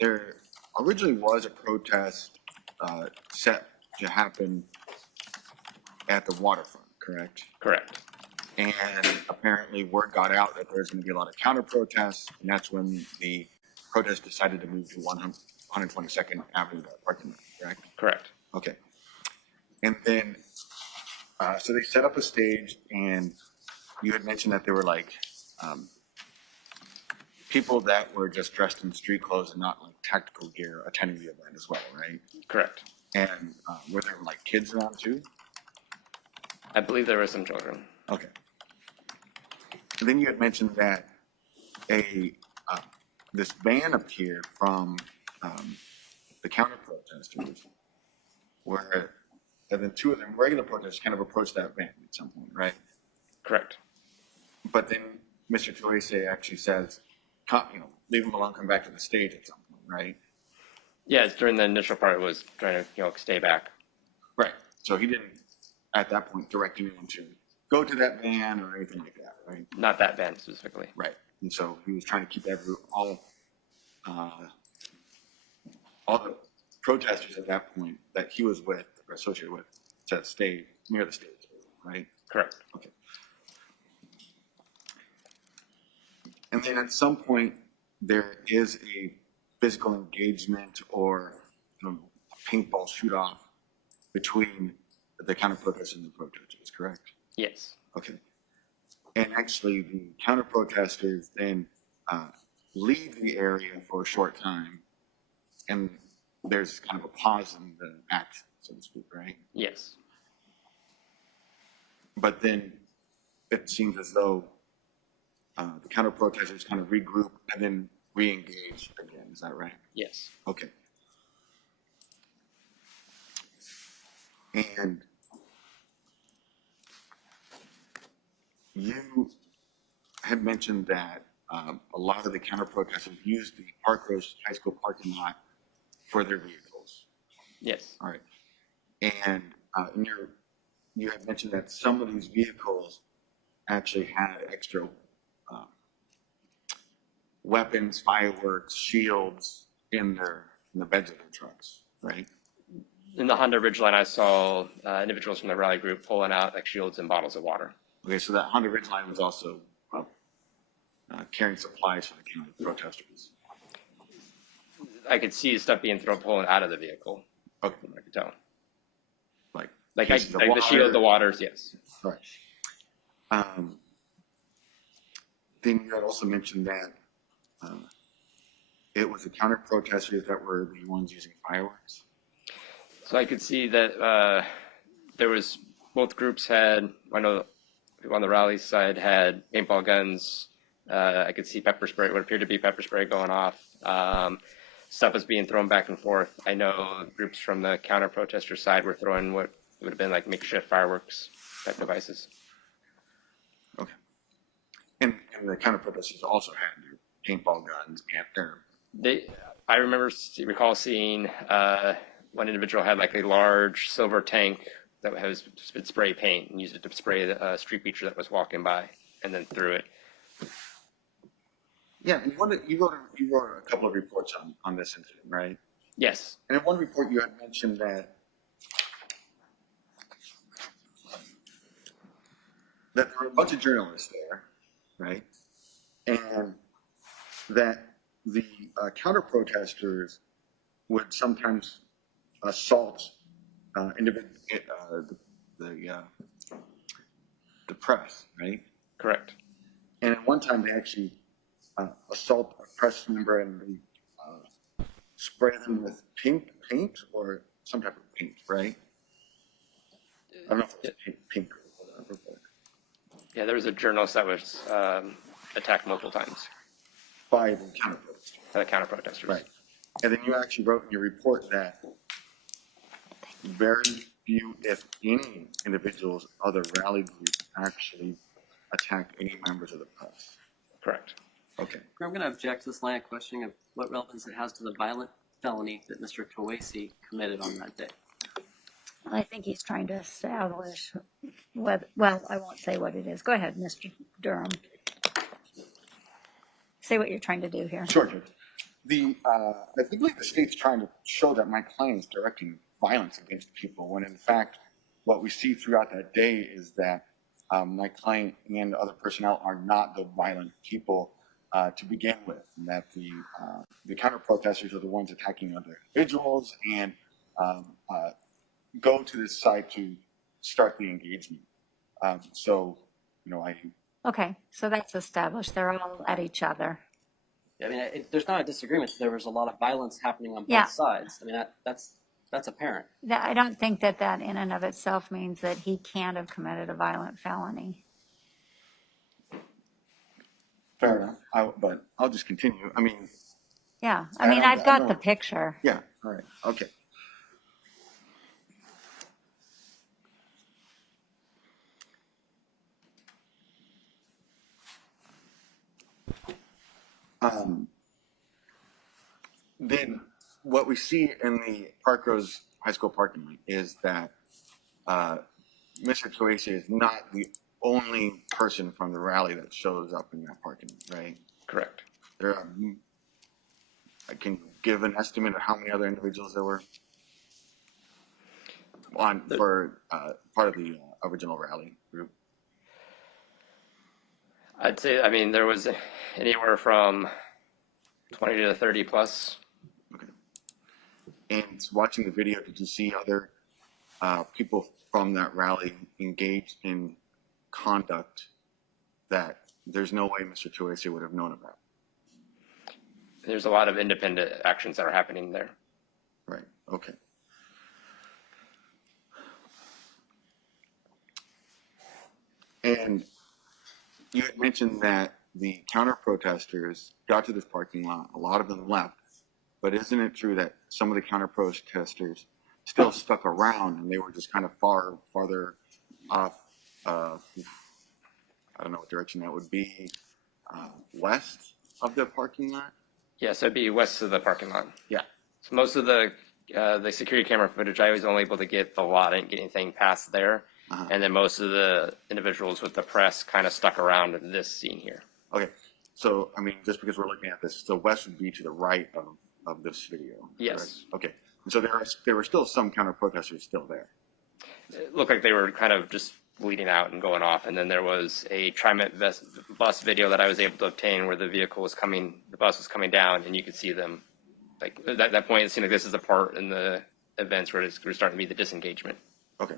There originally was a protest set to happen at the waterfront, correct? Correct. And apparently word got out that there's going to be a lot of counter protests, and that's when the protest decided to move to 122nd Avenue parking lot, correct? Correct. Okay. And then, so they set up a stage, and you had mentioned that there were like people that were just dressed in street clothes and not like tactical gear attending the event as well, right? Correct. And were there like kids around too? I believe there were some children. Okay. And then you had mentioned that this ban appeared from the counter protesters, and then two of them regular protesters kind of approached that ban at some point, right? Correct. But then Mr. Toese actually says, leave him alone, come back to the stage at some point, right? Yeah, during the initial part, it was trying to, stay back. Right. So he didn't, at that point, direct anyone to go to that van or anything like that, right? Not that band specifically. Right. And so he was trying to keep all all the protesters at that point that he was with or associated with to stay near the stage, right? Correct. Okay. And then at some point, there is a physical engagement or a paintball shoot off between the counter protesters and the protesters, correct? Yes. Okay. And actually, the counter protesters then leave the area for a short time, and there's kind of a pause in the act, so to speak, right? Yes. But then it seems as though the counter protesters kind of regroup and then re-engage again. Is that right? Yes. Okay. And you had mentioned that a lot of the counter protesters used the Parkrose High School parking lot for their vehicles. Yes. All right. And you had mentioned that some of these vehicles actually had extra weapons, fireworks, shields in the beds of their trucks, right? In the Honda Ridgeline, I saw individuals from the rally group pulling out like shields and bottles of water. Okay, so that Honda Ridgeline was also carrying supplies for the county protesters. I could see stuff being pulled out of the vehicle. Okay, I could tell. like Like of the shield, the waters, yes. Right. Then you had also mentioned that it was the counter protesters that were the ones using fireworks. So I could see that there was both groups had. I know people on the rally side had paintball guns. I could see pepper spray, what appeared to be pepper spray going off. Stuff was being thrown back and forth. I know groups from the counter protester side were throwing what would have been like makeshift fireworks type devices. Okay. And the counter protesters also had their paintball guns and their. I recall seeing one individual had like a large silver tank that has spray paint and used it to spray a street preacher that was walking by and then threw it. Yeah, and you wrote a couple of reports on this incident, right? Yes. And in one report, you had mentioned that there were a bunch of journalists there, right? And that the counter protesters would sometimes assault the press, right? Correct. And at one time, they actually assault a press member and they spray them with pink paint or some type of paint, right? I don't know if it was pink or whatever. But Yeah, there was a journalist that was attacked multiple times by the counter protesters. by the counter protesters. Right. And then you actually wrote in your report that very few, if any, individuals of the rally group actually attacked any members of the press. Correct. Okay. I'm going to object to this line of questioning of what relevance it has to the violent felony that Mr. Toese committed on that day. I think he's trying to establish whether, well, I won't say what it is. Go ahead, Mr. Durham. Say what you're trying to do here. Sure, Judge. I believe the state's trying to show that my client is directing violence against people, when in fact, what we see throughout that day is that my client and other personnel are not the violent people to begin with, and that the counter protesters are the ones attacking other individuals and go to this site to start the engagement. Okay, so that's established. They're all at each other. I mean, there's not a disagreement. There was a lot of violence happening on both Yeah. sides. I mean, that's apparent. I don't think that in and of itself means that he can't have committed a violent felony. Fair enough. But I'll just continue. I mean, Yeah, I mean, I've got the picture. yeah. All right. Okay. Then what we see in the Parkrose High School parking lot is that Mr. Toese is not the only person from the rally that shows up in that parking lot, right? Correct. There are can you give an estimate of how many other individuals there were for part of the original rally group? I'd say, I mean, there was anywhere from 20 to 30 plus. Okay. And watching the video, did you see other people from that rally engaged in conduct that there's no way Mr. Toese would have known about? There's a lot of independent actions that are happening there. Right. Okay. And you had mentioned that the counter protesters got to this parking lot. A lot of them left. But isn't it true that some of the counter protesters still stuck around and they were just kind of farther off? I don't know what direction that would be. West of the parking lot? Yes, that'd be west of the parking lot. Yeah. So most of the security camera footage, I was only able to get the lot. I didn't get anything past there. And then most of the individuals with the press kind of stuck around this scene here. Okay. So, I mean, just because we're looking at this, the west would be to the right of this video. Yes. Correct? Okay. And so there were still some counter protesters still there. It looked like they were kind of just bleeding out and going off. And then there was a TriMet bus video that I was able to obtain where the bus was coming down, and you could see them. Like at that point, it seemed like this is the part in the events where we're starting to be the disengagement. Okay.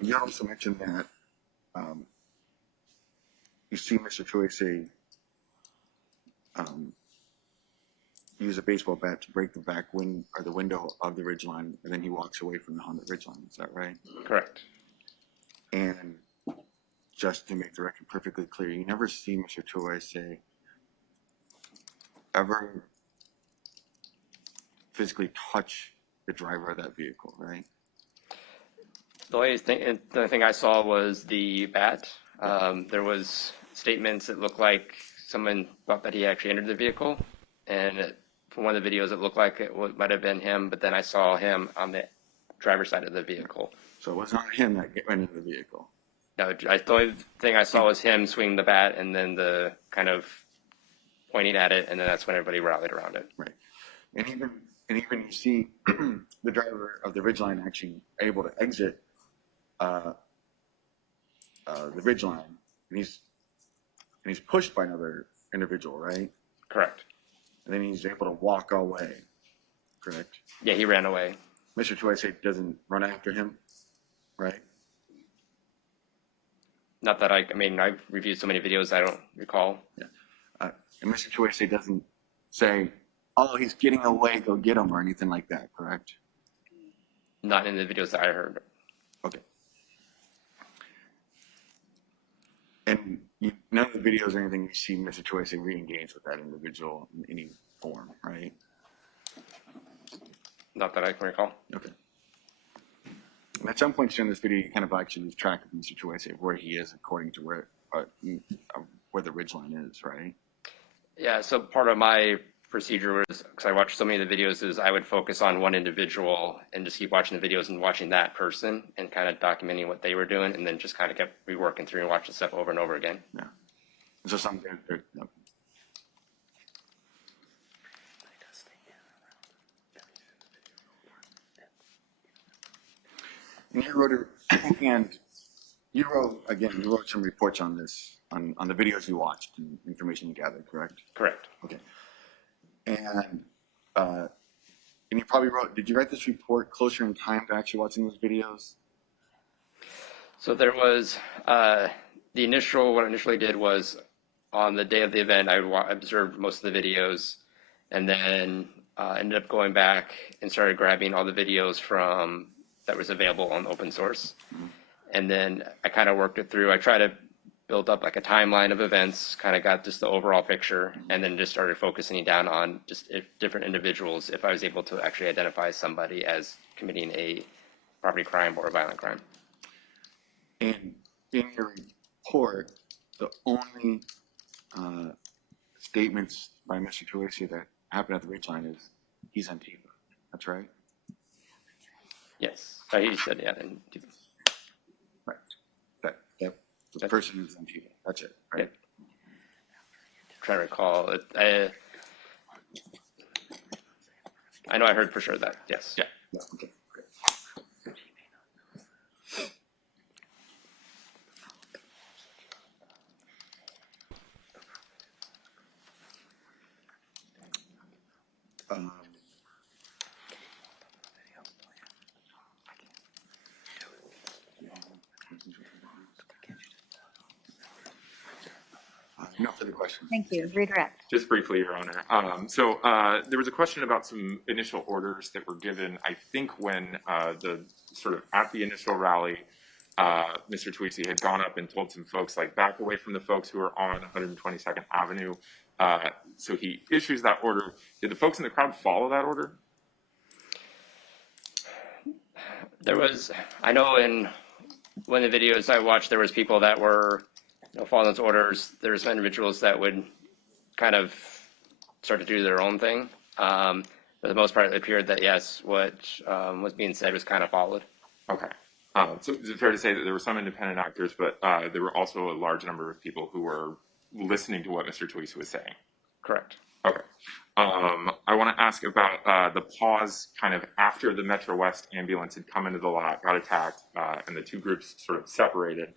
You also mentioned that you see Mr. Toese use a baseball bat to break the the window of the ridgeline, and then he walks away from the Honda ridgeline. Is that right? Correct. And just to make the record perfectly clear, you never see Mr. Toese ever physically touch the driver of that vehicle, right? The only thing I saw was the bat. There was statements that looked like someone thought that he actually entered the vehicle, and from one of the videos, it looked like might have been him. But then I saw him on the driver's side of the vehicle. So it was not him that went into the vehicle. No, the only thing I saw was him swinging the bat, and then the kind of pointing at it, and then that's when everybody rallied around it. Right. And even you see the driver of the ridgeline actually able to exit the ridgeline, and he's pushed by another individual, right? Correct. And then he's able to walk away, correct? Yeah, he ran away. Mr. Toese doesn't run after him, right? Not that I mean, I've reviewed so many videos, I don't recall. Yeah. And Mr. Toese doesn't say, "Oh, he's getting away, go get him," or anything like that, correct? Not in the videos that I heard. Okay. And none of the videos or anything you see Mr. Toese re-engage with that individual in any form, right? Not that I can recall. Okay. And at some point during this video, you kind of actually lose track of Mr. Toese, of where he is according to where the ridgeline is, right? Yeah, so part of my procedure was, because I watched so many of the videos, is I would focus on one individual and just keep watching the videos and watching that person and kind of documenting what they were doing, and then just kind of kept reworking through and watching stuff over and over again. Yeah. And so some and you wrote some reports on this, on the videos you watched and information you gathered, correct? Correct. Okay. And you probably did you write this report closer in time to actually watching those videos? So there was, what I initially did was, on the day of the event, I observed most of the videos, and then ended up going back and started grabbing all the videos that was available on open source. Mm-hmm. And then I kind of worked it through. I try to built up like a timeline of events, kind of got just the overall picture, and then just started focusing down on just different individuals if I was able to actually identify somebody as committing a property crime or a violent crime. And in your report, the only statements by Mr. Toese that happened at the ridgeline is he's Antifa. That's right? Yes. He said, yeah. And Right. The person is Antifa. That's it, right? Yeah. Trying to recall it. I know I heard for sure that, yes. Yeah. Yeah, okay, great. No further questions. Thank you. Redirect. Just briefly, Your Honor. So there was a question about some initial orders that were given, I think, when the sort of at the initial rally, Mr. Toese had gone up and told some folks, like, back away from the folks who are on 122nd Avenue. So he issues that order. Did the folks in the crowd follow that order? There was, I know in one of the videos I watched, there was people that were, following those orders. There were some individuals that would kind of start to do their own thing. For the most part, it appeared that, yes, what was being said was kind of followed. Okay. So is it fair to say that there were some independent actors, but there were also a large number of people who were listening to what Mr. Toese was saying? Correct. Okay. I want to ask about the pause kind of after the Metro West ambulance had come into the lot, got attacked, and the two groups sort of separated.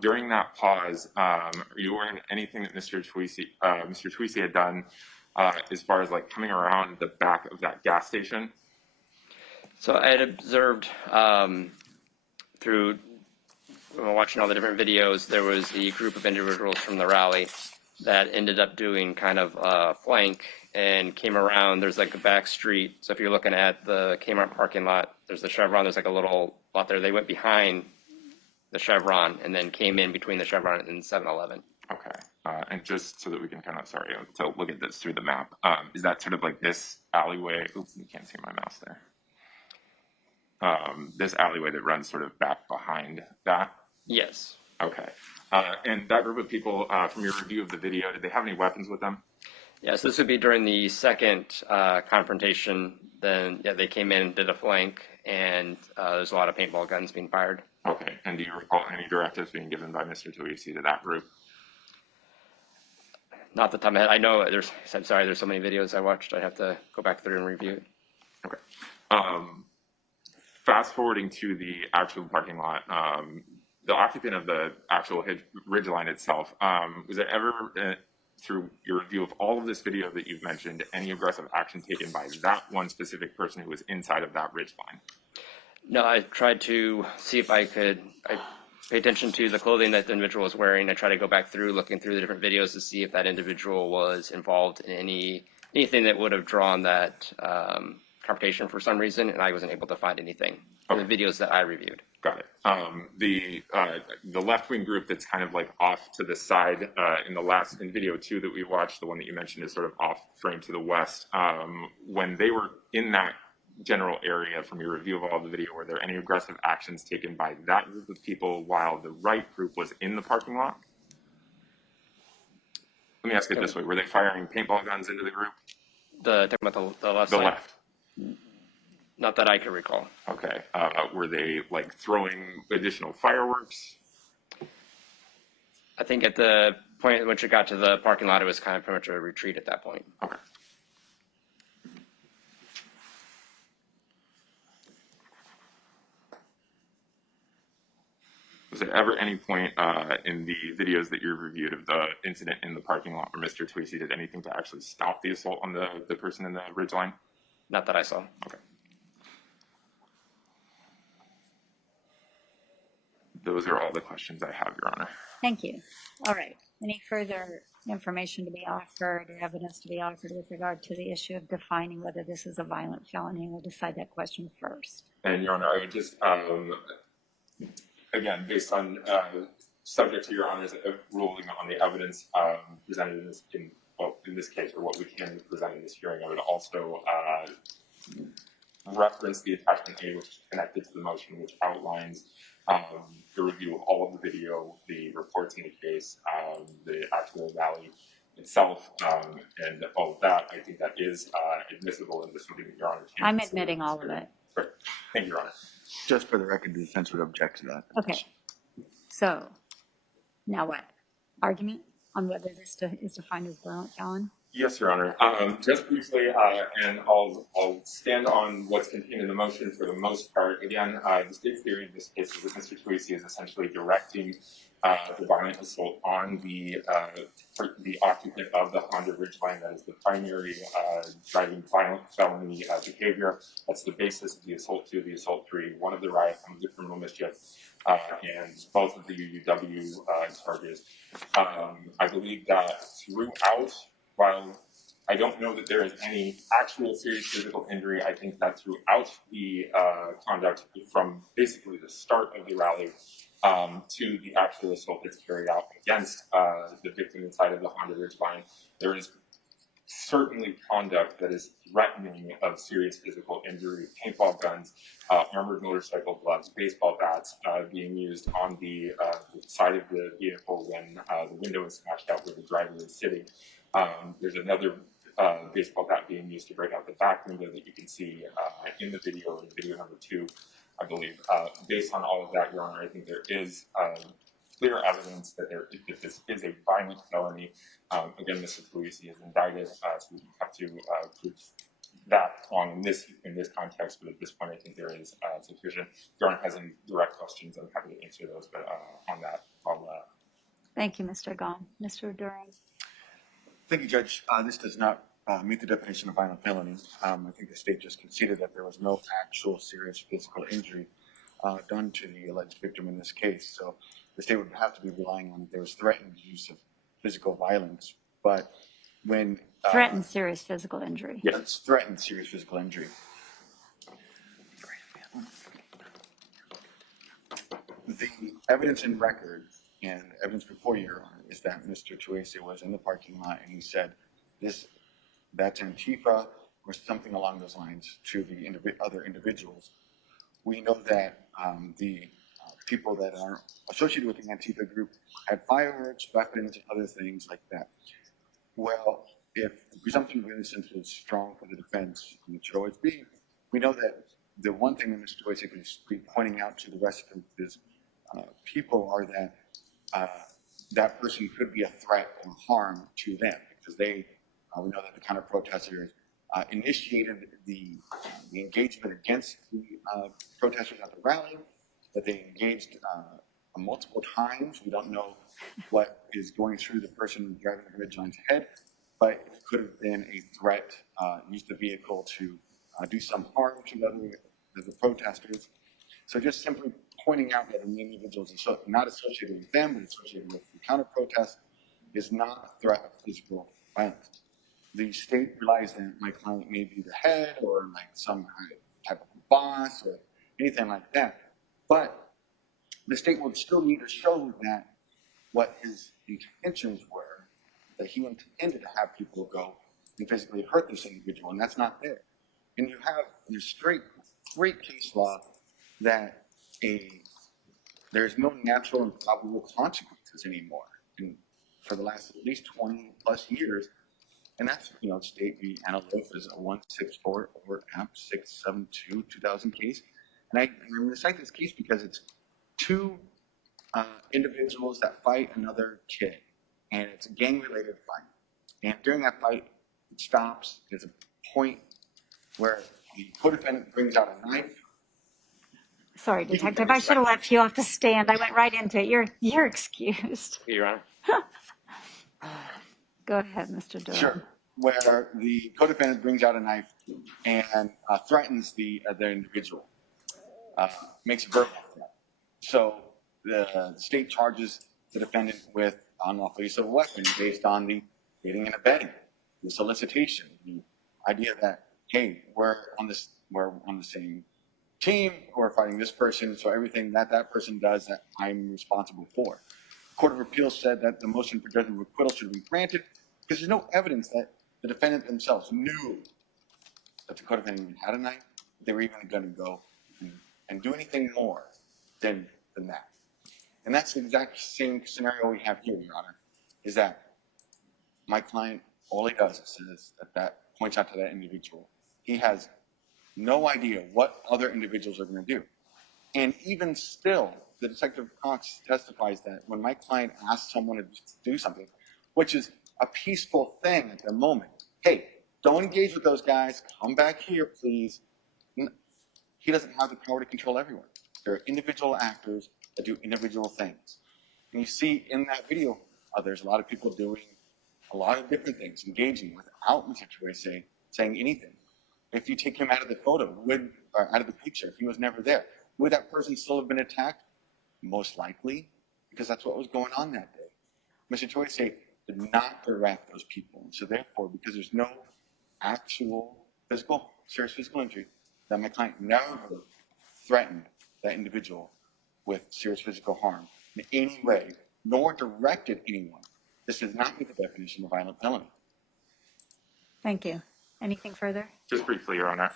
During that pause, are you aware of anything that Mr. Toese had done as far as like coming around the back of that gas station? So I had observed through watching all the different videos, there was the group of individuals from the rally that ended up doing kind of a flank and came around. There's like a back street. So if you're looking at the Kmart parking lot, there's the Chevron. There's like a little lot there. They went behind the Chevron and then came in between the Chevron and 7-Eleven. Okay. And just so that we can kind of, to look at this through the map, is that sort of like this alleyway? Oops, you can't see my mouse there. This alleyway that runs sort of back behind that? Yes. Okay. And that group of people, from your review of the video, did they have any weapons with them? Yes, this would be during the second confrontation. Then, yeah, they came in, did a flank, and there's a lot of paintball guns being fired. Okay. And do you recall any directives being given by Mr. Toese to that group? Not the time I had. I know I'm sorry, there's so many videos I watched. I have to go back through and review it. Okay. Fast forwarding to the actual parking lot, the occupant of the actual ridgeline itself, was there ever, through your review of all of this video that you've mentioned, any aggressive action taken by that one specific person who was inside of that ridgeline? No, I tried to see if I could. I pay attention to the clothing that the individual was wearing. I try to go back through, looking through the different videos to see if that individual was involved in anything that would have drawn that confrontation for some reason, and I wasn't able to find anything in the videos that I reviewed. Got it. The left-wing group that's kind of like off to the side in video 2 that we watched, the one that you mentioned is sort of off frame to the west. When they were in that general area, from your review of all the video, were there any aggressive actions taken by that group of people while the right group was in the parking lot? Let me ask it this way: were they firing paintball guns into the group? Talking about the left The side? left. Not that I can recall. Okay. Were they like throwing additional fireworks? I think at the point at which it got to the parking lot, it was kind of pretty much a retreat at that point. Okay. Was there ever any point in the videos that you reviewed of the incident in the parking lot where Mr. Toese did anything to actually stop the assault on the person in the ridgeline? Not that I saw. Okay. Those are all the questions I have, Your Honor. Thank you. All right. Any further information to be offered or evidence to be offered with regard to the issue of defining whether this is a violent felony? We'll decide that question first. And Your Honor, I would just, again, based on subject to Your Honor's ruling on the evidence presented in this case, or what we can present in this hearing, I would also reference the attachment A, which is connected to the motion, which outlines the review of all of the video, the reports in the case, the actual rally itself, and all of that. I think that is admissible in this something that Your Honor can I'm consider. admitting all of it. Great. Thank you, Your Honor. Just for the record, the defense would object to that. Okay. So now what? Argument on whether this is defined as violent felon? Yes, Your Honor. Just briefly, and I'll stand on what's contained in the motion for the most part. Again, the state's theory in this case is that Mr. Toese is essentially directing the violent assault on the occupant of the Honda Ridgeline. That is the primary driving violent felony behavior. That's the basis of the assault 2, the assault 3, one of the riot, one of the criminal mischief, and both of the UUW charges. I believe that throughout, while I don't know that there is any actual serious physical injury, I think that throughout the conduct from basically the start of the rally to the actual assault that's carried out against the victim inside of the Honda Ridgeline, there is certainly conduct that is threatening of serious physical injury, paintball guns, armored motorcycle gloves, baseball bats being used on the side of the vehicle when the window is smashed out where the driver is sitting. There's another baseball bat being used to break out the back window that you can see in the video, in video number 2, I believe. Based on all of that, Your Honor, I think there is clear evidence that this is a violent felony. Again, Mr. Toese is indicted, so we have to prove that in this context. But at this point, I think there is sufficient. If Your Honor has any direct questions, I'm happy to answer those. But on that, I'll. Thank you, Mr. Gahn. Mr. Duran. Thank you, Judge. This does not meet the definition of violent felony. I think the state just conceded that there was no actual serious physical injury done to the alleged victim in this case. So the state would have to be relying on there was threatened use of physical violence. But when Threatened serious physical injury. Yes, threatened serious physical injury. The evidence in record and evidence before Your Honor is that Mr. Toese was in the parking lot and he said, that's Antifa or something along those lines to the other individuals. We know that the people that are associated with the Antifa group had firearms, weapons, and other things like that. Well, if the presumption of innocence is strong for the defense, and it should always be, we know that the one thing that Mr. Toese could be pointing out to the rest of his people are that that person could be a threat or harm to them because they, we know that the counter protesters initiated the engagement against the protesters at the rally, that they engaged multiple times. We don't know what is going through the person driving the Ridgeline's head, but it could have been a threat, used the vehicle to do some harm to the protesters. So just simply pointing out that an individual is not associated with them, but associated with the counter protest is not a threat of physical violence. The state relies that my client may be the head or like some type of boss or anything like that. But the state would still need to show that what his intentions were, that he intended to have people go and physically hurt this individual, and that's not there. And you have this great case law that there's no natural and probable consequences anymore. And for the last at least 20 plus years, and that's, State v. Antelope is a 164 over App 672 2000 case. And I'm going to cite this case because it's two individuals that fight another kid, and it's a gang-related fight. And during that fight, it stops. There's a point where the co-defendant brings out a knife. Sorry, Detective, I should have left you off the stand. I went right into it. You're excused. Your Honor. Go ahead, Mr. Duran. Sure. Where the co-defendant brings out a knife and threatens the other individual, makes a verbal threat. So the state charges the defendant with unlawful use of a weapon based on the aiding and abetting, the solicitation, the idea that, hey, we're on the same team, we're fighting this person, so everything that person does that I'm responsible for. Court of Appeals said that the motion for judgment of acquittal should be granted because there's no evidence that the defendant themselves knew that the co-defendant had a knife, they were even going to go and do anything more than that. And that's the exact same scenario we have here, Your Honor, is that my client, all he does is says that points out to that individual. He has no idea what other individuals are going to do. And even still, the Detective Cox testifies that when my client asks someone to do something, which is a peaceful thing at the moment, hey, don't engage with those guys, come back here, please. He doesn't have the power to control everyone. There are individual actors that do individual things. And you see in that video, there's a lot of people doing a lot of different things, engaging without Mr. Toese saying anything. If you take him out of the photo, or out of the picture, if he was never there, would that person still have been attacked? Most likely, because that's what was going on that day. Mr. Toese did not direct those people. And so therefore, because there's no actual serious physical injury, that my client never threatened that individual with serious physical harm in any way, nor directed anyone. This does not meet the definition of violent felony. Thank you. Anything further? Just briefly, Your Honor.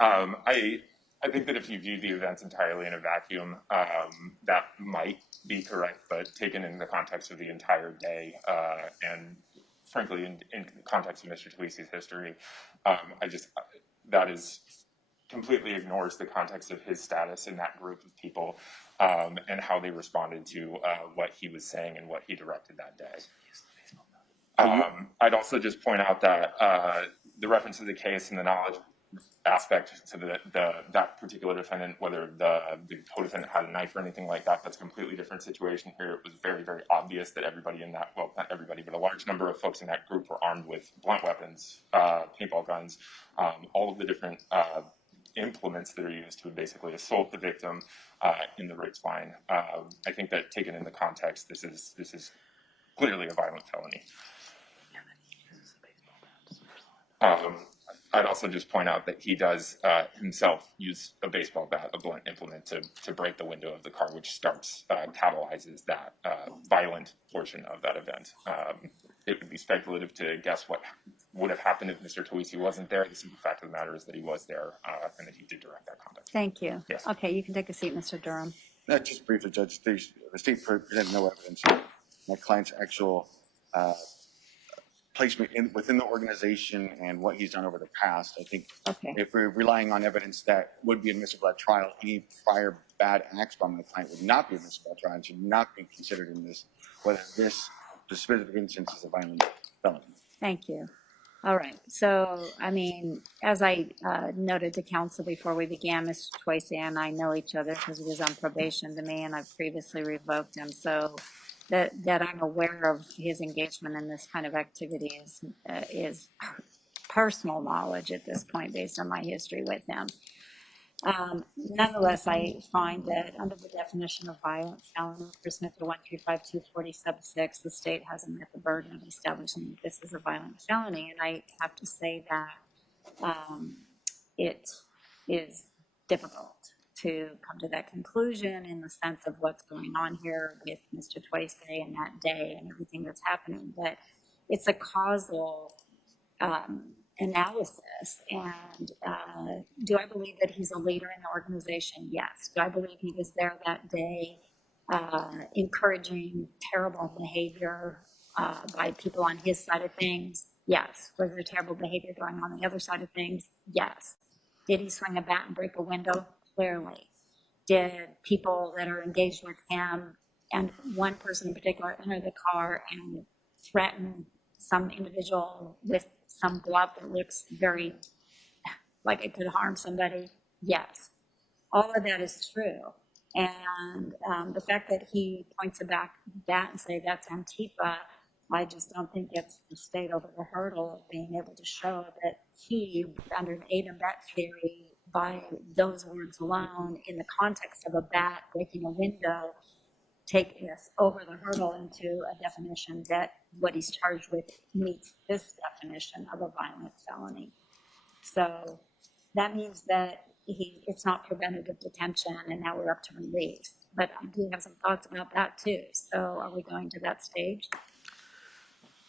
I think that if you view the events entirely in a vacuum, that might be correct, but taken in the context of the entire day, and frankly, in the context of Mr. Toese's history, that is completely ignores the context of his status in that group of people, and how they responded to what he was saying and what he directed that day. I'd also just point out that the reference to the case and the knowledge aspect to that particular defendant, whether the co-defendant had a knife or anything like that, that's a completely different situation here. It was very, very obvious that everybody in that, well, not everybody, but a large number of folks in that group were armed with blunt weapons, paintball guns, all of the different implements that are used to basically assault the victim in the ribs line. I think that taken in the context, this is clearly a violent felony. I'd also just point out that he does himself use a baseball bat, a blunt implement, to break the window of the car, which catalyzes that violent portion of that event. It would be speculative to guess what would have happened if Mr. Toese wasn't there. The simple fact of the matter is that he was there, and that he did direct that conduct. Thank you. Yes. Okay, you can take a seat, Mr. Durham. Just briefly, Judge, the state presented no evidence of my client's actual placement within the organization and what he's done over the past. I think if we're relying on evidence that would be admissible at trial, any prior bad acts by my client would not be admissible at trial and should not be considered in this, whether the specific instance is a violent felony. Thank you. All right. So, I mean, as I noted to counsel before we began, Mr. Toese and I know each other because he was on probation to me, and I've previously revoked him. So that I'm aware of his engagement in this kind of activity is personal knowledge at this point based on my history with him. Nonetheless, I find that under the definition of violent felony for Smith 135-240-6, the state hasn't met the burden of establishing that this is a violent felony, and I have to say that it is difficult to come to that conclusion in the sense of what's going on here with Mr. Toese and that day and everything that's happening. But it's a causal analysis. And do I believe that he's a leader in the organization? Yes. Do I believe he was there that day encouraging terrible behavior by people on his side of things? Yes. Was there terrible behavior going on the other side of things? Yes. Did he swing a bat and break a window? Clearly. Did people that are engaged with him and one person in particular enter the car and threaten some individual with some glove that looks very like it could harm somebody? Yes. All of that is true. And the fact that he points it back that and say that's Antifa, I just don't think gets the state over the hurdle of being able to show that he, under an aid and abet theory, by those words alone, in the context of a bat breaking a window, take this over the hurdle into a definition that what he's charged with meets this definition of a violent felony. So that means that it's not preventative detention, and now we're up to release. but I do have some thoughts about that too. So are we going to that stage?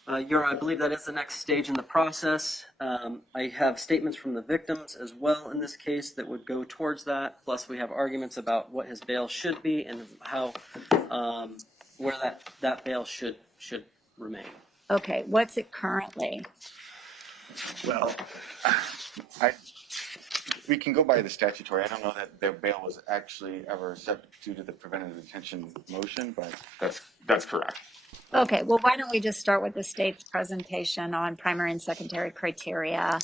I believe that is the next stage in the process. I have statements from the victims as well in this case that would go towards that. Plus, we have arguments about what his bail should be and how where that bail should remain. Okay, what's it currently? Well, we can go by the statutory. I don't know that their bail was actually ever set due to the preventive detention motion, but That's correct. Okay, well, why don't we just start with the state's presentation on primary and secondary criteria?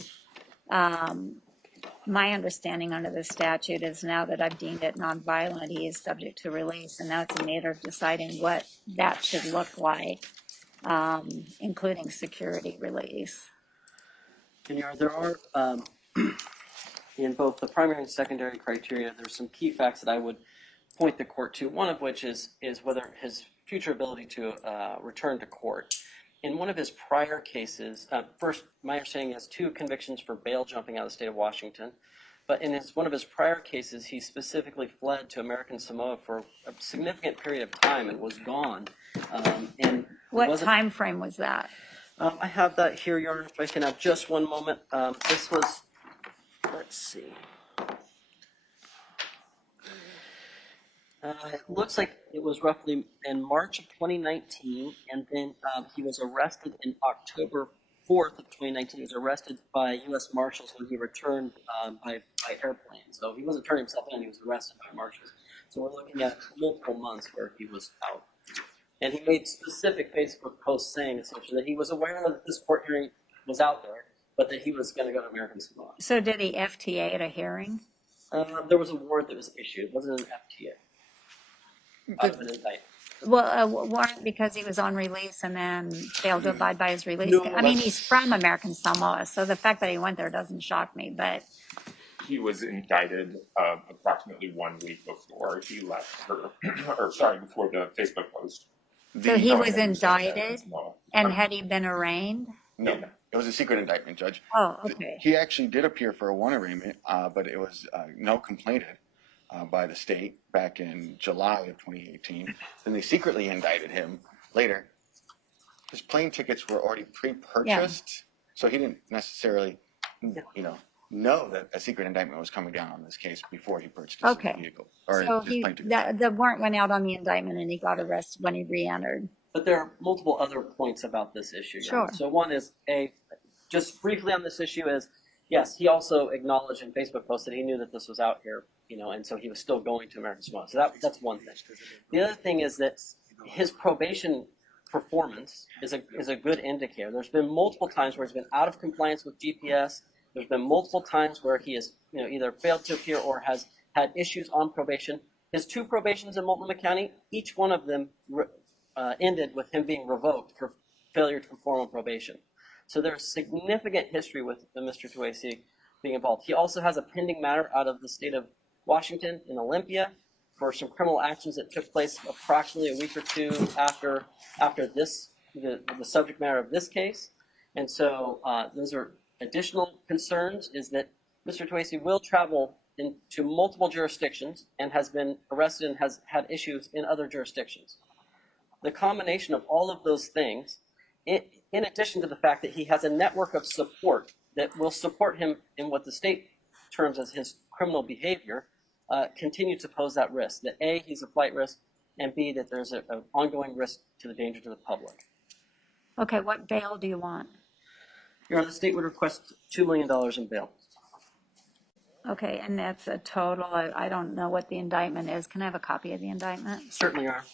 My understanding under the statute is now that I've deemed it nonviolent, he is subject to release, and now it's a matter of deciding what that should look like, including security release. And there are, in both the primary and secondary criteria, there's some key facts that I would point the court to, one of which is whether his future ability to return to court. In one of his prior cases, first, my understanding is 2 convictions for bail jumping out of the state of Washington. But in one of his prior cases, he specifically fled to American Samoa for a significant period of time and was gone. And What time frame was that? I have that here, Your Honor, if I can have just one moment. This was, let's see. It looks like it was roughly in March of 2019, and then he was arrested in October 4th of 2019. He was arrested by U.S. Marshals when he returned by airplane. So he wasn't turning himself in, he was arrested by Marshals. So we're looking at multiple months where he was out. And he made specific Facebook posts saying essentially that he was aware that this court hearing was out there, but that he was going to go to American Samoa. So did he FTA at a hearing? There was a warrant that was issued. It wasn't an FTA. Out of an indictment. Well, warrant because he was on release and then failed to abide by his release. No, I mean, he's from American Samoa, so the fact that he went there doesn't shock me, but He was indicted approximately 1 week before he left her, before the Facebook post. so he was indicted, and had he been arraigned? no, it was a secret indictment, Judge. Oh, okay. He actually did appear for a one arraignment, but it was no complainant by the state back in July of 2018. Then they secretly indicted him later. His plane tickets were already pre-purchased, so he didn't necessarily, know that a secret indictment was coming down on this case before he purchased his vehicle or So his plane ticket. the warrant went out on the indictment and he got arrested when he re-entered. But there are multiple other points about this issue. Sure. So one is, just briefly on this issue is, yes, he also acknowledged in Facebook posts that he knew that this was out here, and so he was still going to American Samoa. So that's one thing. The other thing is that his probation performance is a good indicator. There's been multiple times where he's been out of compliance with GPS. There's been multiple times where he has, either failed to appear or has had issues on probation. His 2 probations in Multnomah County, each one of them ended with him being revoked for failure to perform on probation. So there's significant history with Mr. Toese being involved. He also has a pending matter out of the state of Washington in Olympia for some criminal actions that took place approximately a week or 2 after this, the subject matter of this case. And so those are additional concerns, is that Mr. Toese will travel into multiple jurisdictions and has been arrested and has had issues in other jurisdictions. The combination of all of those things, in addition to the fact that he has a network of support that will support him in what the state terms as his criminal behavior, continue to pose that risk. That A, he's a flight risk, and B, that there's an ongoing risk to the danger to the public. Okay, what bail do you want? Your Honor, the state would request $2 million in bail. Okay, and that's a total, I don't know what the indictment is. Can I have a copy of the indictment? Certainly, Your Honor.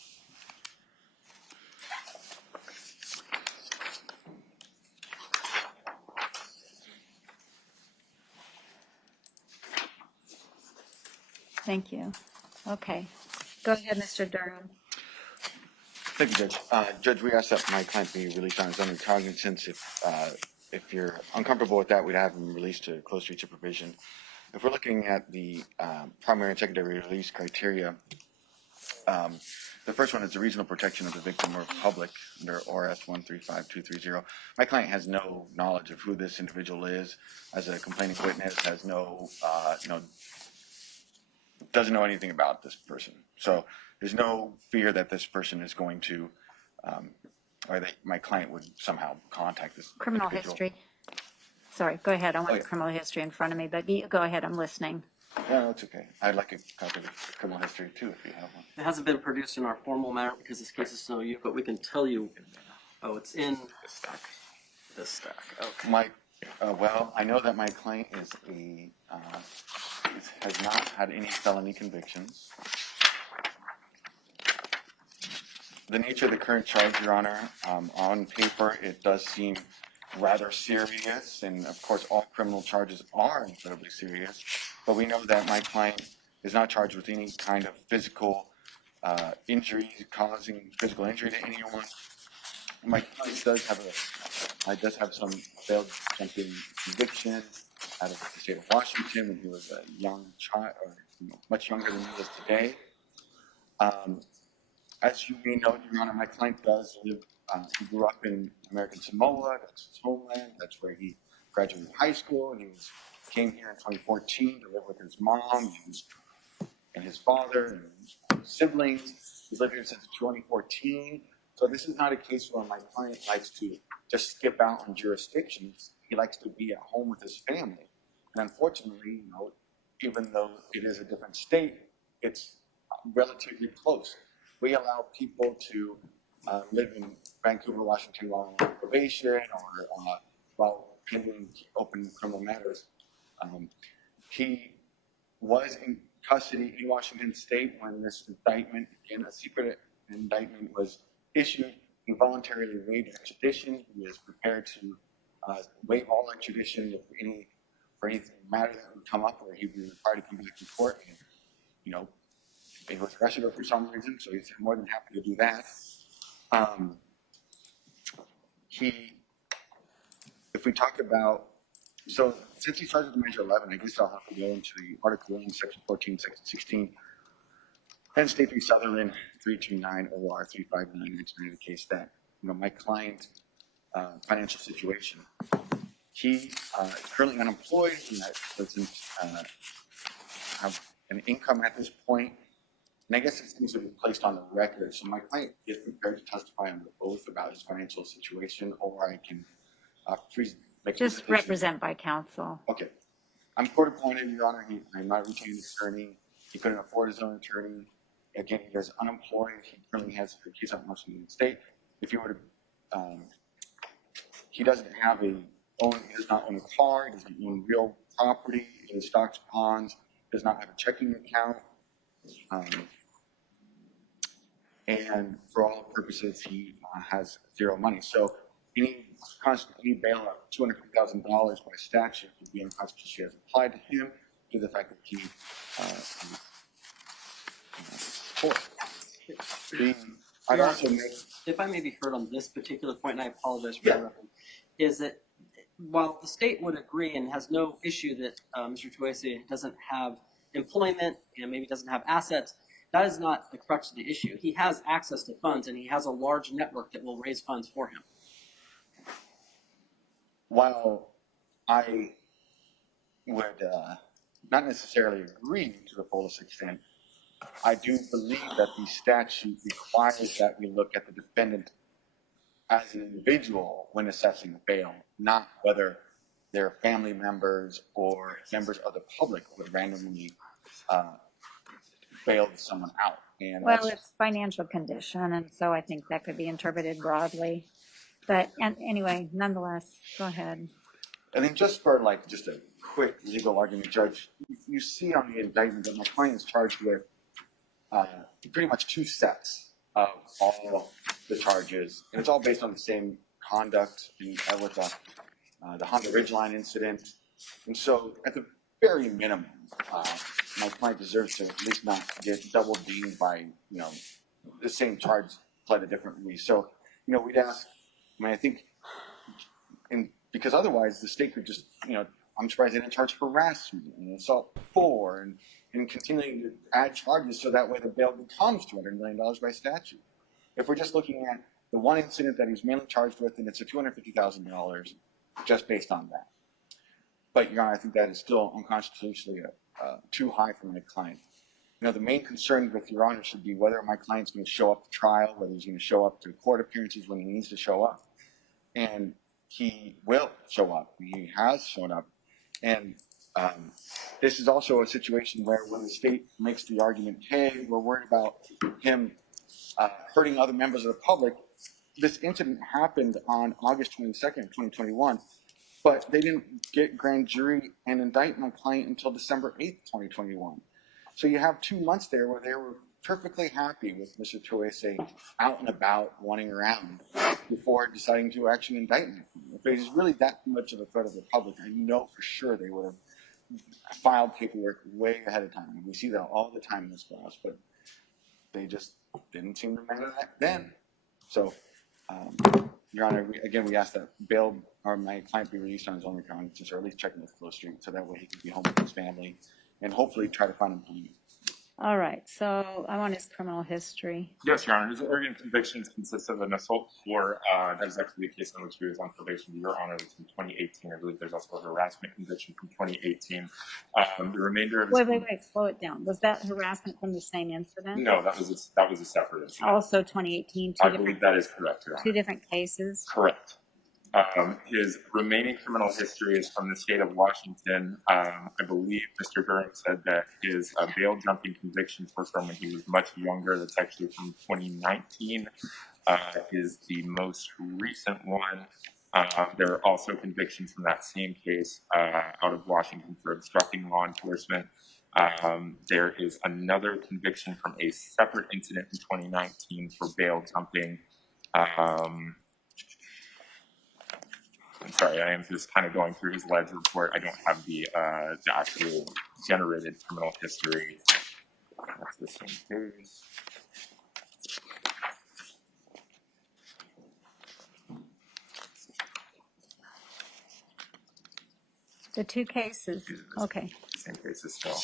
Thank you. Okay. Go ahead, Mr. Durham. Thank you, Judge. Judge, we asked that my client be released on his own recognizance. If you're uncomfortable with that, we'd have him released to close reach of provision. If we're looking at the primary and secondary release criteria, the first one is the reasonable protection of the victim or public under ORS 135230. My client has no knowledge of who this individual is as a complaining witness, has no doesn't know anything about this person. So there's no fear that this person is going to, or that my client would somehow contact this Criminal individual. history. Sorry, go ahead. I want Oh, the yeah. criminal history in front of me, but you, go ahead. I'm listening. No, it's okay. I'd like a copy of the criminal history too, if you have one. It hasn't been produced in our formal manner because this case is still new, but we can tell you. Oh, it's in this stack. Okay. Well, I know that my client has not had any felony convictions. The nature of the current charge, Your Honor, on paper, it does seem rather serious, and of course, all criminal charges are incredibly serious. But we know that my client is not charged with any kind of physical injury, causing physical injury to anyone. My client does have some failed attempted conviction out of the state of Washington when he was a young child, or much younger than he is today. As you may know, Your Honor, my client does live. He grew up in American Samoa. That's his homeland. That's where he graduated high school. He came here in 2014 to live with his mom and his father and his siblings. He's lived here since 2014. So this is not a case where my client likes to just skip out on jurisdictions. He likes to be at home with his family. And unfortunately, even though it is a different state, it's relatively close. We allow people to live in Vancouver, Washington while on probation or while pending open criminal matters. He was in custody in Washington State when this indictment, again, a secret indictment, was issued. He voluntarily waived extradition. He is prepared to waive all extradition for any matter that would come up where he would be required to come back to court. And, he was arrested for some reason, so he's more than happy to do that. If we talk about, so since he started with Measure 11, I guess I'll have to go into the Article 1, Section 14, Section 16, and State v. Sutherland 329 OR 359, which is the case that, my client's financial situation. He is currently unemployed. He doesn't have an income at this point. And I guess it needs to be placed on the record. So my client is prepared to testify under oath about his financial situation, or I can make Just represent by counsel. Okay. I'm court appointed, Your Honor. I'm not a retained attorney. He couldn't afford his own attorney. Again, he is unemployed. He currently has a case out in Washington State. If you were to, he does not own a car. He doesn't own real property. He has stocks, bonds. Does not have a checking account. And for all purposes, he has zero money. So any bail of $250,000 by statute would be unconstitutional as applied to him due to the fact that he poor. I'd also make, if I may be heard on this particular point, and I apologize for interrupting, is that while the state would agree and has no issue that Mr. Toese doesn't have employment and maybe doesn't have assets, that is not the crux of the issue. He has access to funds, and he has a large network that will raise funds for him. While I would not necessarily agree to the fullest extent, I do believe that the statute requires that we look at the defendant as an individual when assessing bail, not whether their family members or members of the public would randomly bail someone out. And Well, it's financial condition, and so I think that could be interpreted broadly. But anyway, nonetheless, go ahead. And then just for just a quick legal argument, Judge, you see on the indictment that my client is charged with pretty much two sets of all the charges, and it's all based on the same conduct with the Honda Ridgeline incident. And so at the very minimum, my client deserves to at least not get double dinged by, the same charge applied a different way. So, we'd ask, I think, because otherwise the state could just, I'm surprised they didn't charge harassment and assault before and continuing to add charges so that way the bail becomes $200 million by statute. If we're just looking at the one incident that he's mainly charged with, and it's a $250,000 just based on that. But, Your Honor, I think that is still unconstitutionally too high for my client. the main concern with Your Honor should be whether my client's going to show up to trial, whether he's going to show up to court appearances when he needs to show up. And he will show up. He has shown up. And this is also a situation where when the state makes the argument, hey, we're worried about him hurting other members of the public, this incident happened on August 22nd, 2021, but they didn't get grand jury and indict my client until December 8th, 2021. So you have 2 months there where they were perfectly happy with Mr. Toese out and about, running around, before deciding to actually indict me. If he's really that much of a threat of the public, I know for sure they would have filed paperwork way ahead of time. We see that all the time in this class, but they just didn't seem to matter that then. So, Your Honor, we ask that bail or my client be released on his own recognizance, or at least check in with Close Street, so that way he can be home with his family and hopefully try to find employment. All right, so I want his criminal history. Yes, Your Honor. His Oregon convictions consist of an assault for, that is actually the case in which he was on probation. Your Honor, it's from 2018. I believe there's also a harassment conviction from 2018. The remainder of his... Wait, slow it down. Was that harassment from the same incident? No, that was a separate incident. Also 2018, I believe that is correct, Your Honor. 2 different cases? Correct. His remaining criminal history is from the state of Washington. I believe Mr. Durham said that his bail jumping convictions were from when he was much younger. That's actually from 2019, is the most recent one. There are also convictions from that same case out of Washington for obstructing law enforcement. There is another conviction from a separate incident in 2019 for bail jumping. I'm sorry, I am just kind of going through his ledger report. I don't have the actual generated criminal history. That's the same case. The 2 cases, okay. Same case as still.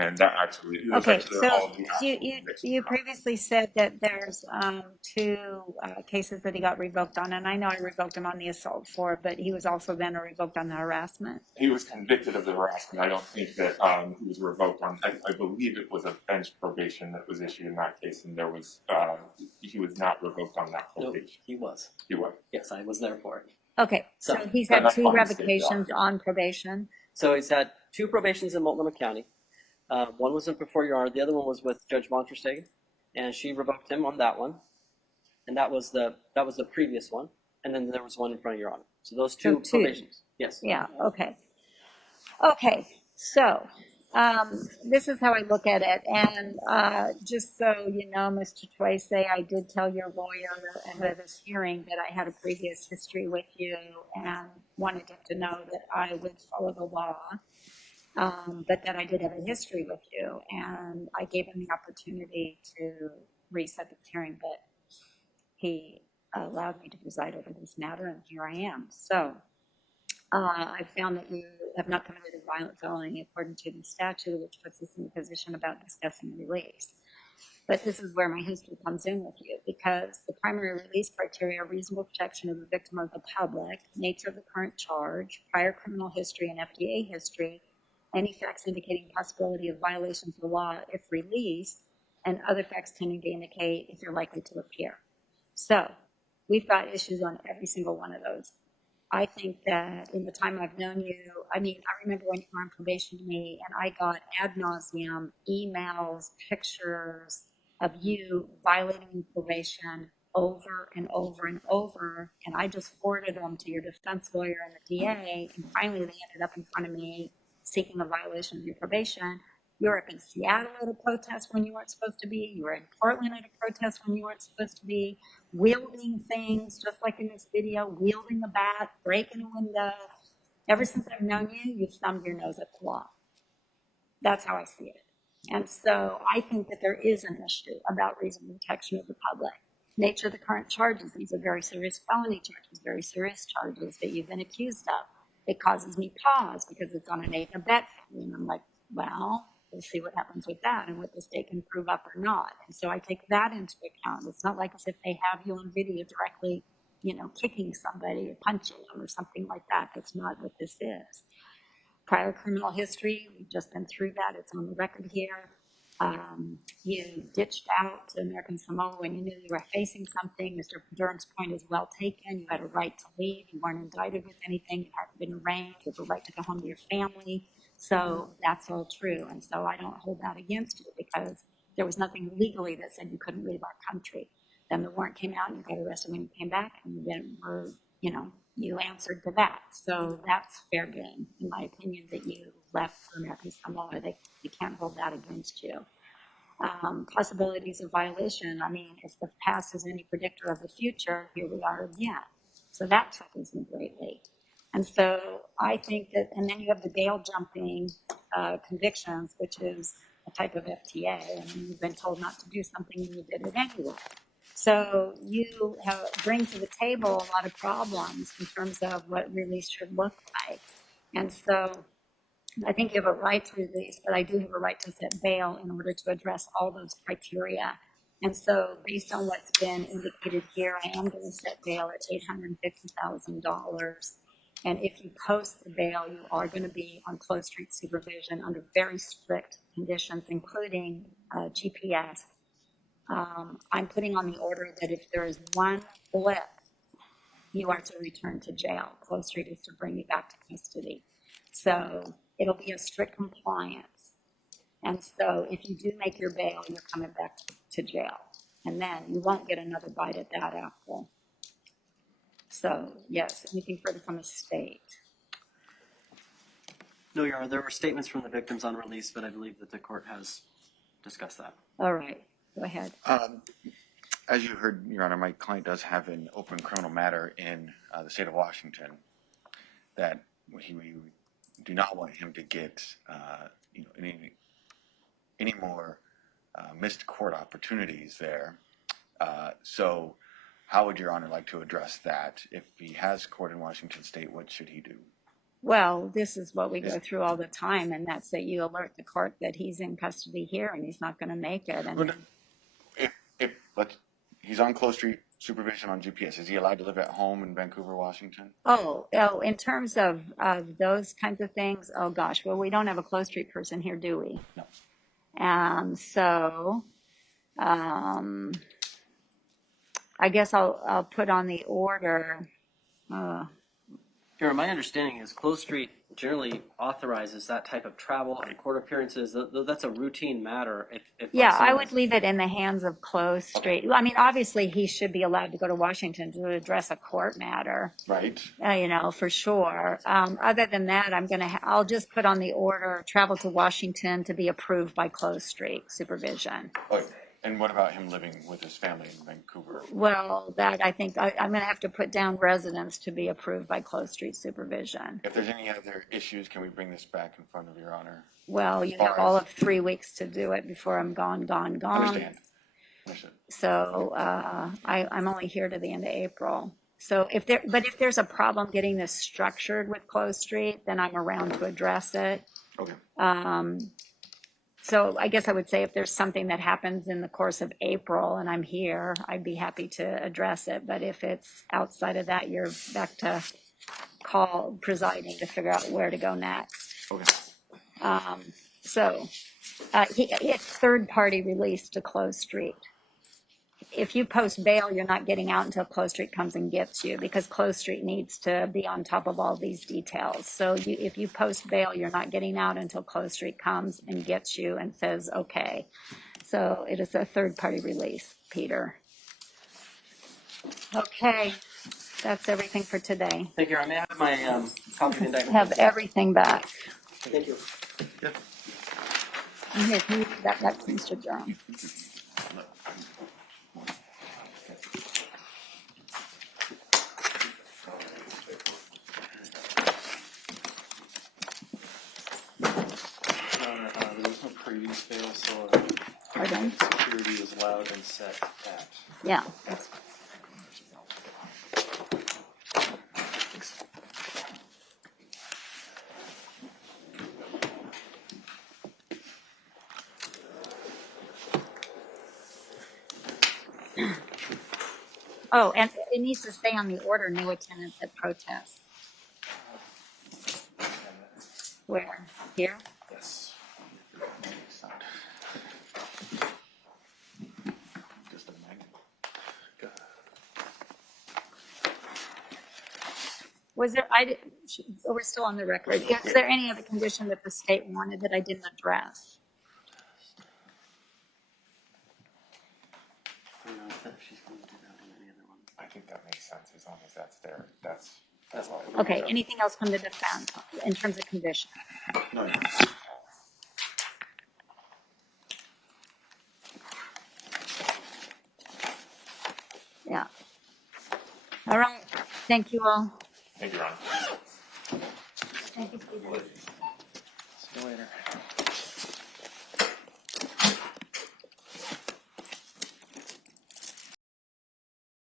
And that actually, Okay, so all of the you previously said that there's 2 cases that he got revoked on, and I know I revoked him on the assault for, but he was also then revoked on the harassment. He was convicted of the harassment. I don't think that he was revoked on. I believe it was a bench probation that was issued in that case, and there was he was not revoked on that No, probation. he was. He was. Yes, I was there for it. Okay, so So- he's had that's 2 fine, revocations State, on probation. So he's had 2 probations in Multnomah County. One was before Your Honor. The other one was with Judge Montresseg, and she revoked him on that one. And that was the previous one. And then there was one in front of Your Honor. So those 2 2. probations. Yes. Yeah, okay. Okay, so this is how I look at it. And just so you know, Mr. Toese, I did tell your lawyer ahead of this hearing that I had a previous history with you and wanted him to know that I would follow the law. But that I did have a history with you, and I gave him the opportunity to reset the hearing, but he allowed me to preside over this matter, and here I am. So I found that you have not committed a violent felony according to the statute, which puts us in a position about discussing release. But this is where my history comes in with you, because the primary release criteria are reasonable protection of the victim or the public, nature of the current charge, prior criminal history and FDA history, any facts indicating possibility of violations of the law if released, and other facts tending to indicate if you're likely to appear. So we've got issues on every single one of those. I think that in the time I've known you, I remember when you were on probation to me, and I got ad nauseum emails, pictures of you violating probation over and over and over, and I just forwarded them to your defense lawyer and the DA, and finally they ended up in front of me seeking a violation of your probation. You were up in Seattle at a protest when you weren't supposed to be. You were in Portland at a protest when you weren't supposed to be, wielding things, just like in this video, wielding a bat, breaking a window. Ever since I've known you, you've thumbed your nose at the law. That's how I see it. And so I think that there is an issue about reasonable protection of the public. Nature of the current charges, these are very serious felony charges, very serious charges that you've been accused of. It causes me pause because it's on an 8 and a bet, and I'm like, well, we'll see what happens with that and what the state can prove up or not. And so I take that into account. It's not like as if they have you on video directly kicking somebody or punching them or something like that. That's not what this is. Prior criminal history, we've just been through that. It's on the record here. You ditched out to American Samoa when you knew you were facing something. Mr. Durham's point is well taken. You had a right to leave. You weren't indicted with anything. You hadn't been arraigned. You have a right to go home to your family. So that's all true. And so I don't hold that against you because there was nothing legally that said you couldn't leave our country. Then the warrant came out and you got arrested when you came back, and you then were, you answered to that. So that's fair game, in my opinion, that you left for American Samoa. You can't hold that against you. Possibilities of violation. I mean, if the past is any predictor of the future, here we are again. So that troubles me greatly. And so I think that, and then you have the bail jumping convictions, which is a type of FTA, and you've been told not to do something and you did it anyway. So you bring to the table a lot of problems in terms of what release should look like. And so I think you have a right to release, but I do have a right to set bail in order to address all those criteria. And so based on what's been indicated here, I am going to set bail at $850,000. And if you post the bail, you are going to be on closed street supervision under very strict conditions, including GPS. I'm putting on the order that if there is one blip, you are to return to jail. Closed street is to bring you back to custody. So it'll be a strict compliance. And so if you do make your bail, you're coming back to jail. And then you won't get another bite at that apple. So, yes, anything further from the state? No, Your Honor, there were statements from the victims on release, but I believe that the court has discussed that. All right, go ahead. As you heard, Your Honor, my client does have an open criminal matter in the state of Washington that we do not want him to get any more missed court opportunities there. So how would Your Honor like to address that? If he has court in Washington State, what should he do? Well, this is what we go through all the time, and that's that you alert the court that he's in custody here and he's not going to make it. And he's on closed street supervision on GPS, is he allowed to live at home in Vancouver, Washington? Oh, in terms of those kinds of things, oh gosh, well, we don't have a closed street person here, do we? No. So I guess I'll put on the order. Your Honor, my understanding is closed street generally authorizes that type of travel and court appearances. That's a routine matter. Yeah, I would leave it in the hands of closed street. I mean, obviously, he should be allowed to go to Washington to address a court matter. Right. For sure. Other than that, I'll just put on the order, travel to Washington to be approved by closed street supervision. Oh, and what about him living with his family in Vancouver? Well, that I think I'm going to have to put down residence to be approved by closed street supervision. If there's any other issues, can we bring this back in front of Your Honor? Well, you have all of 3 weeks to do it before I'm gone. Understand. So I'm only here to the end of April. So if there's a problem getting this structured with closed street, then I'm around to address it. Okay. So I guess I would say if there's something that happens in the course of April and I'm here, I'd be happy to address it. But if it's outside of that, you're back to call presiding to figure out where to go next. Okay. It's third-party release to closed street. If you post bail, you're not getting out until closed street comes and gets you, because closed street needs to be on top of all these details. So if you post bail, you're not getting out until closed street comes and gets you and says, okay. So it is a third-party release, Peter. Okay, that's everything for today. Thank you. I may have my copy of the indictment. Have everything back. Thank you. Yep. Here, can you give that back to Mr. Durham? There was no previous fail, so Pardon? security is allowed and set at. Yeah. Oh, and it needs to stay on the order, no attendance at protest. Where? Here? Yes. Just a magnet. Was there, we're still on the record. Is there any other condition that the state wanted that I didn't address? I don't know if she's going to do that on any other one. I think that makes sense as long as that's there. That's all. Okay, anything else from the defense in terms of condition? No. Yeah. All right. Thank you all. Thank you, Ron. Thank you, Stephen. See you later.